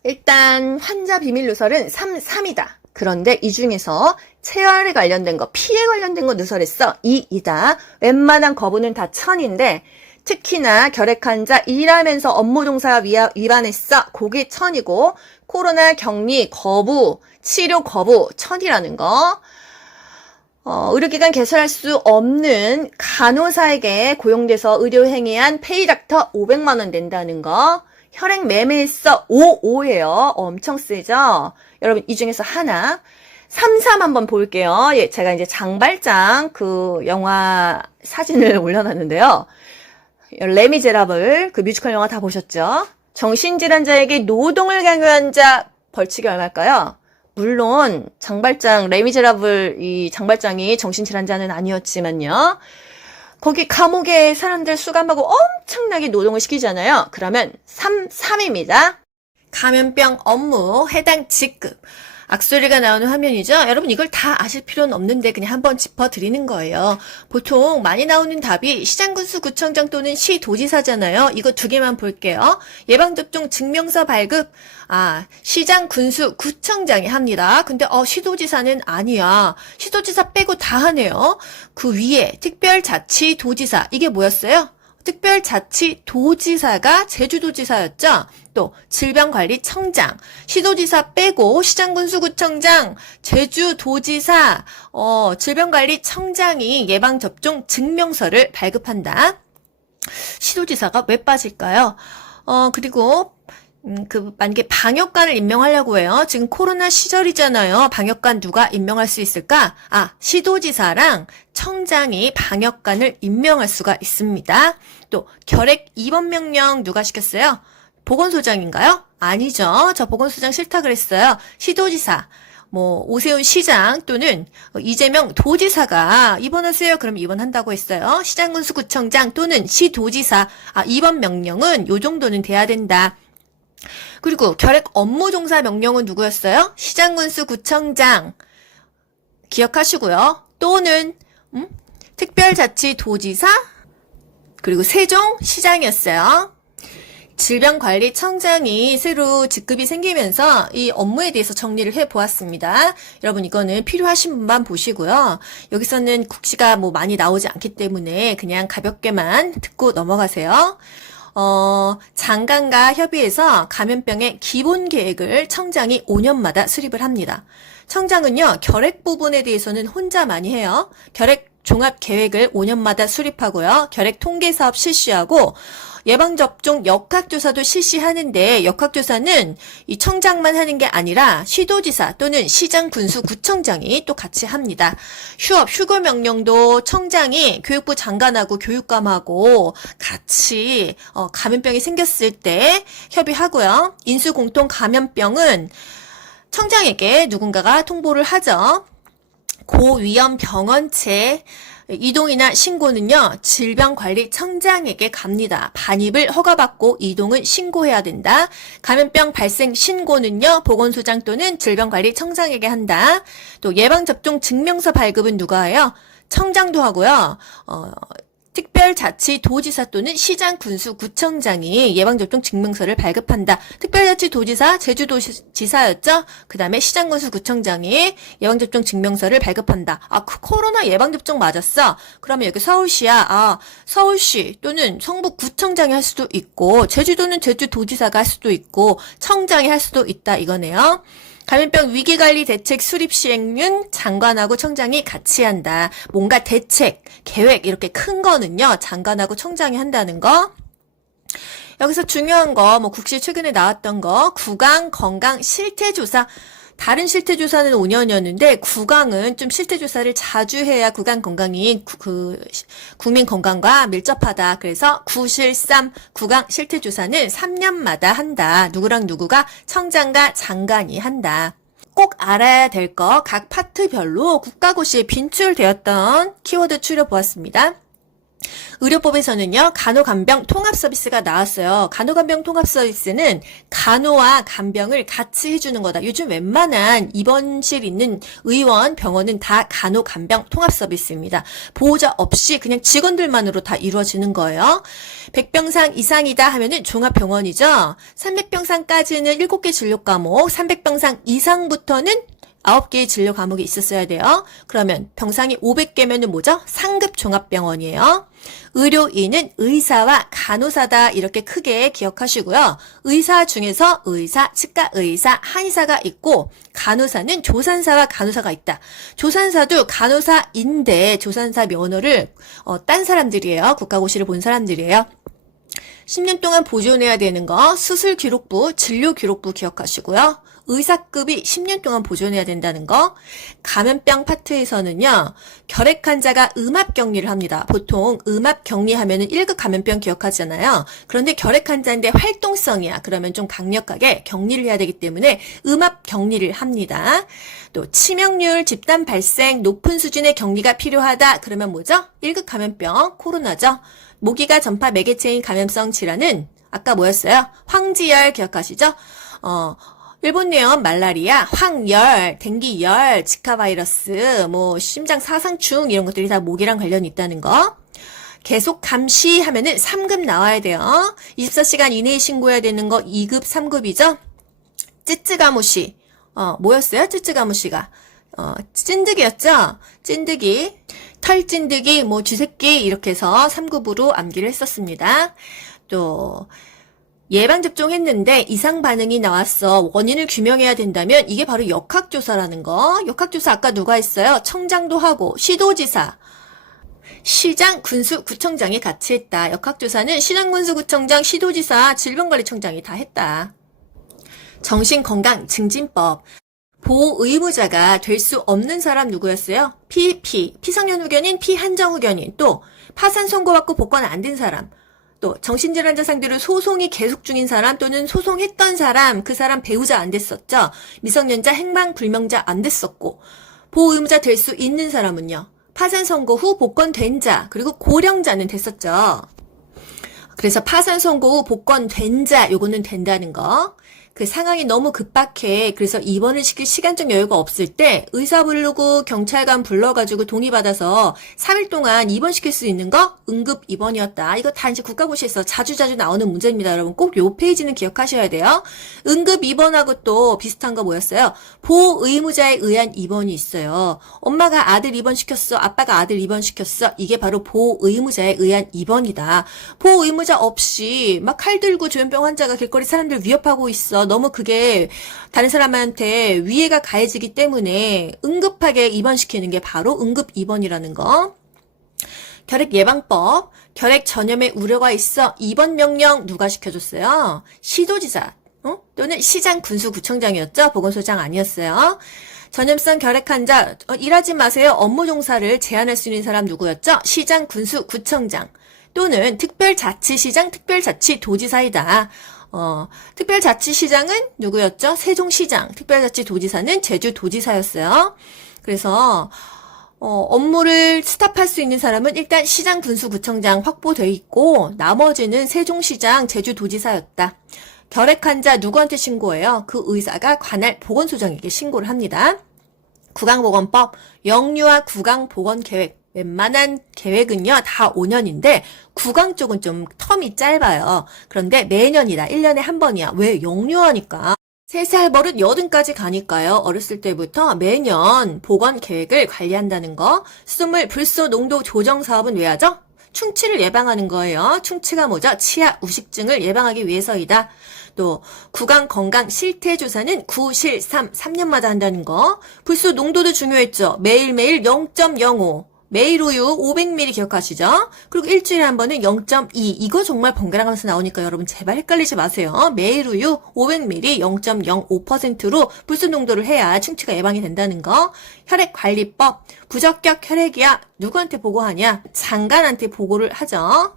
일단 환자 비밀 누설은 3이다. 그런데 이 중에서 체열에 관련된 거, 피에 관련된 거 누설했어. 2이다. 웬만한 거부는 다 1000인데 특히나 결핵 환자 일하면서 업무 종사 위반했어. 그게 1000이고 코로나 격리 거부, 치료 거부 1000이라는 거. 의료기관 개설할 수 없는 간호사에게 고용돼서 의료행위한 페이닥터 500만 원 낸다는 거. 혈액 매매했어 5예요. 엄청 세죠? 여러분 이 중에서 하나. 3, 3 한번 볼게요. 예, 제가 이제 장발장 그 영화 사진을 올려놨는데요. 레미제라블 그 뮤지컬 영화 다 보셨죠? 정신질환자에게 노동을 강요한 자 벌칙이 얼마일까요? 물론 장발장 레미제라블 이 장발장이 정신질환자는 아니었지만요. 거기 감옥에 사람들 수감하고 엄청나게 노동을 시키잖아요. 그러면 3입니다. 감염병 업무 해당 직급. 악소리가 나오는 화면이죠. 여러분 이걸 다 아실 필요는 없는데 그냥 한번 짚어드리는 거예요. 보통 많이 나오는 답이 시장군수 구청장 또는 시도지사잖아요. 이거 두 개만 볼게요. 예방접종 증명서 발급. 시장, 군수, 구청장이 합니다. 근데 시도지사는 아니야. 시도지사 빼고 다 하네요. 그 위에 특별자치도지사. 이게 뭐였어요? 특별자치도지사가 제주도지사였죠. 또 질병관리청장, 시도지사 빼고 시장군수구청장, 제주도지사, 질병관리청장이 예방접종 증명서를 발급한다. 시도지사가 왜 빠질까요? 그리고 만약에 방역관을 임명하려고 해요. 지금 코로나 시절이잖아요. 방역관 누가 임명할 수 있을까? 시도지사랑 청장이 방역관을 임명할 수가 있습니다. 또 결핵 입원 명령 누가 시켰어요? 보건소장인가요? 아니죠. 저 보건소장 싫다 그랬어요. 시도지사, 오세훈 시장 또는 이재명 도지사가 입원하세요. 그럼 입원한다고 했어요. 시장군수구청장 또는 시도지사, 입원 명령은 요 정도는 돼야 된다. 그리고 결핵 업무 종사 명령은 누구였어요? 시장군수구청장. 기억하시고요. 또는 특별자치도지사 그리고 세종시장이었어요. 질병관리청장이 새로 직급이 생기면서 이 업무에 대해서 정리를 해보았습니다. 여러분 이거는 필요하신 분만 보시고요. 여기서는 국시가 많이 나오지 않기 때문에 그냥 가볍게만 듣고 넘어가세요. 장관과 협의해서 감염병의 기본 계획을 청장이 5년마다 수립을 합니다. 청장은요, 결핵 부분에 대해서는 혼자 많이 해요. 결핵 종합계획을 5년마다 수립하고요. 결핵 통계사업 실시하고 예방접종 역학조사도 실시하는데 역학조사는 이 청장만 하는 게 아니라 시도지사 또는 시장 군수 구청장이 또 같이 합니다. 휴거 명령도 청장이 교육부 장관하고 교육감하고 같이 감염병이 생겼을 때 협의하고요. 인수공통 감염병은 청장에게 누군가가 통보를 하죠. 고위험 병원체 이동이나 신고는요, 질병관리청장에게 갑니다. 반입을 허가받고 이동은 신고해야 된다. 감염병 발생 신고는요, 보건소장 또는 질병관리청장에게 한다. 또 예방접종 증명서 발급은 누가 해요? 청장도 하고요, 특별자치도지사 또는 시장 군수구청장이 예방접종 증명서를 발급한다. 특별자치도지사, 제주도지사였죠? 그 다음에 시장 군수구청장이 예방접종 증명서를 발급한다. 코로나 예방접종 맞았어? 그러면 여기 서울시야. 서울시 또는 성북구청장이 할 수도 있고, 제주도는 제주도지사가 할 수도 있고, 청장이 할 수도 있다. 이거네요. 감염병 위기관리 대책 수립 시행은 장관하고 청장이 같이 한다. 뭔가 대책, 계획 이렇게 큰 거는요. 장관하고 청장이 한다는 거. 여기서 중요한 거, 국시 최근에 나왔던 거, 구강 건강 실태조사. 다른 실태조사는 5년이었는데 구강은 좀 실태조사를 자주 해야 구강 건강이 국민 건강과 밀접하다. 그래서 구실삼 구강 실태조사는 3년마다 한다. 누구랑 누구가 청장과 장관이 한다. 꼭 알아야 될 거 각 파트별로 국가고시에 빈출되었던 키워드 추려보았습니다. 의료법에서는요, 간호간병 통합서비스가 나왔어요. 간호간병 통합서비스는 간호와 간병을 같이 해주는 거다. 요즘 웬만한 입원실 있는 의원, 병원은 다 간호간병 통합서비스입니다. 보호자 없이 그냥 직원들만으로 다 이루어지는 거예요. 100병상 이상이다 하면은 종합병원이죠. 300병상까지는 7개 진료 과목, 300병상 이상부터는 9개의 진료 과목이 있었어야 돼요. 그러면 병상이 500개면은 뭐죠? 상급 종합병원이에요. 의료인은 의사와 간호사다. 이렇게 크게 기억하시고요. 의사 중에서 의사, 치과의사, 한의사가 있고 간호사는 조산사와 간호사가 있다. 조산사도 간호사인데 조산사 면허를 딴 사람들이에요. 국가고시를 본 사람들이에요. 10년 동안 보존해야 되는 거 수술기록부, 진료기록부 기억하시고요. 의사급이 10년 동안 보존해야 된다는 거. 감염병 파트에서는요. 결핵 환자가 음압격리를 합니다. 보통 음압격리 하면은 1급 감염병 기억하잖아요. 그런데 결핵 환자인데 활동성이야. 그러면 좀 강력하게 격리를 해야 되기 때문에 음압격리를 합니다. 또 치명률, 집단 발생, 높은 수준의 격리가 필요하다. 그러면 뭐죠? 1급 감염병, 코로나죠. 모기가 전파 매개체인 감염성 질환은 아까 뭐였어요? 황지열 기억하시죠? 일본내염, 말라리아, 황열, 댕기열, 지카 바이러스, 심장 사상충 이런 것들이 다 모기랑 관련이 있다는 거. 계속 감시하면은 3급 나와야 돼요. 24시간 이내에 신고해야 되는 거 2급, 3급이죠. 쯔쯔가무시. 뭐였어요? 쯔쯔가무시가. 찐득이였죠? 찐득이. 털찐득이, 쥐새끼 이렇게 해서 3급으로 암기를 했었습니다. 또 예방접종 했는데 이상 반응이 나왔어. 원인을 규명해야 된다면 이게 바로 역학조사라는 거. 역학조사 아까 누가 했어요? 청장도 하고 시도지사, 시장, 군수, 구청장이 같이 했다. 역학조사는 시장, 군수, 구청장, 시도지사, 질병관리청장이 다 했다. 정신건강증진법. 보호의무자가 될 수 없는 사람 누구였어요? 피성년 후견인, 피한정 후견인, 또 파산 선고받고 복권 안 된 사람, 또 정신질환자 상대로 소송이 계속 중인 사람 또는 소송했던 사람, 그 사람 배우자 안 됐었죠? 미성년자, 행방불명자 안 됐었고, 보호의무자 될 수 있는 사람은요? 파산 선고 후 복권 된 자, 그리고 고령자는 됐었죠. 그래서 파산 선고 후 복권 된 자, 요거는 된다는 거. 그 상황이 너무 급박해. 그래서 입원을 시킬 시간적 여유가 없을 때 의사 부르고 경찰관 불러가지고 동의받아서 3일 동안 입원시킬 수 있는 거 응급 입원이었다. 이거 다 이제 국가고시에서 자주자주 나오는 문제입니다. 여러분 꼭 요 페이지는 기억하셔야 돼요. 응급 입원하고 또 비슷한 거 뭐였어요? 보호의무자에 의한 입원이 있어요. 엄마가 아들 입원시켰어. 아빠가 아들 입원시켰어. 이게 바로 보호의무자에 의한 입원이다. 보호의무자 없이 막 칼 들고 조현병 환자가 길거리 사람들 위협하고 있어. 너무 그게 다른 사람한테 위해가 가해지기 때문에 응급하게 입원시키는 게 바로 응급 입원이라는 거. 결핵 예방법, 결핵 전염의 우려가 있어 입원 명령 누가 시켜줬어요? 시도지사, 또는 시장 군수구청장이었죠? 보건소장 아니었어요. 전염성 결핵 환자, 일하지 마세요. 업무 종사를 제한할 수 있는 사람 누구였죠? 시장 군수구청장, 또는 특별자치시장, 특별자치도지사이다. 특별자치시장은 누구였죠? 세종시장, 특별자치도지사는 제주도지사였어요. 그래서 업무를 스탑할 수 있는 사람은 일단 시장, 군수구청장 확보돼 있고 나머지는 세종시장, 제주도지사였다. 결핵 환자 누구한테 신고해요? 그 의사가 관할 보건소장에게 신고를 합니다. 구강보건법, 영유아 구강보건계획. 웬만한 계획은요, 다 5년인데, 구강 쪽은 좀 텀이 짧아요. 그런데 매년이다. 1년에 한 번이야. 왜? 영유아니까. 3살 버릇 80까지 가니까요. 어렸을 때부터 매년 보건 계획을 관리한다는 거. 수돗물 불소 농도 조정 사업은 왜 하죠? 충치를 예방하는 거예요. 충치가 뭐죠? 치아 우식증을 예방하기 위해서이다. 또 구강 건강 실태 조사는 9실3 3년마다 한다는 거. 불소 농도도 중요했죠. 매일매일 0.05. 매일 우유 500ml 기억하시죠? 그리고 일주일에 한 번은 0.2. 이거 정말 번갈아 가면서 나오니까 여러분 제발 헷갈리지 마세요. 매일 우유 500ml 0.05%로 불순 농도를 해야 충치가 예방이 된다는 거. 혈액관리법. 부적격 혈액이야. 누구한테 보고하냐? 장관한테 보고를 하죠.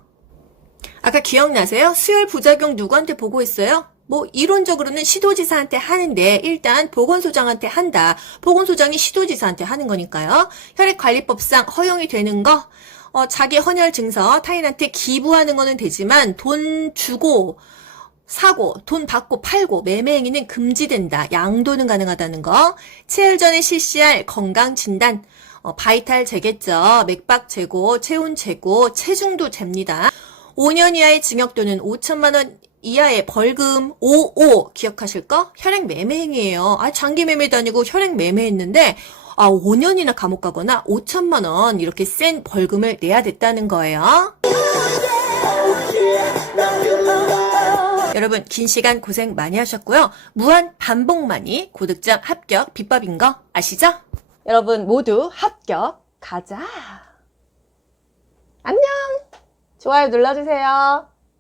아까 기억나세요? 수혈 부작용 누구한테 보고했어요? 이론적으로는 시도지사한테 하는데 일단 보건소장한테 한다. 보건소장이 시도지사한테 하는 거니까요. 혈액관리법상 허용이 되는 거, 자기 헌혈 증서 타인한테 기부하는 거는 되지만 돈 주고 사고, 돈 받고 팔고 매매 행위는 금지된다. 양도는 가능하다는 거. 체열 전에 실시할 건강진단, 바이탈 재겠죠. 맥박 재고, 체온 재고, 체중도 잽니다. 5년 이하의 징역 또는 5천만 원 이하의 벌금 55 기억하실 거? 혈액 매매 행위예요. 장기 매매도 아니고 혈액 매매했는데 5년이나 감옥 가거나 5천만 원 이렇게 센 벌금을 내야 됐다는 거예요. 여러분 긴 시간 고생 많이 하셨고요. 무한 반복만이 고득점 합격 비법인 거 아시죠? 여러분 모두 합격 가자. 안녕. 좋아요 눌러주세요.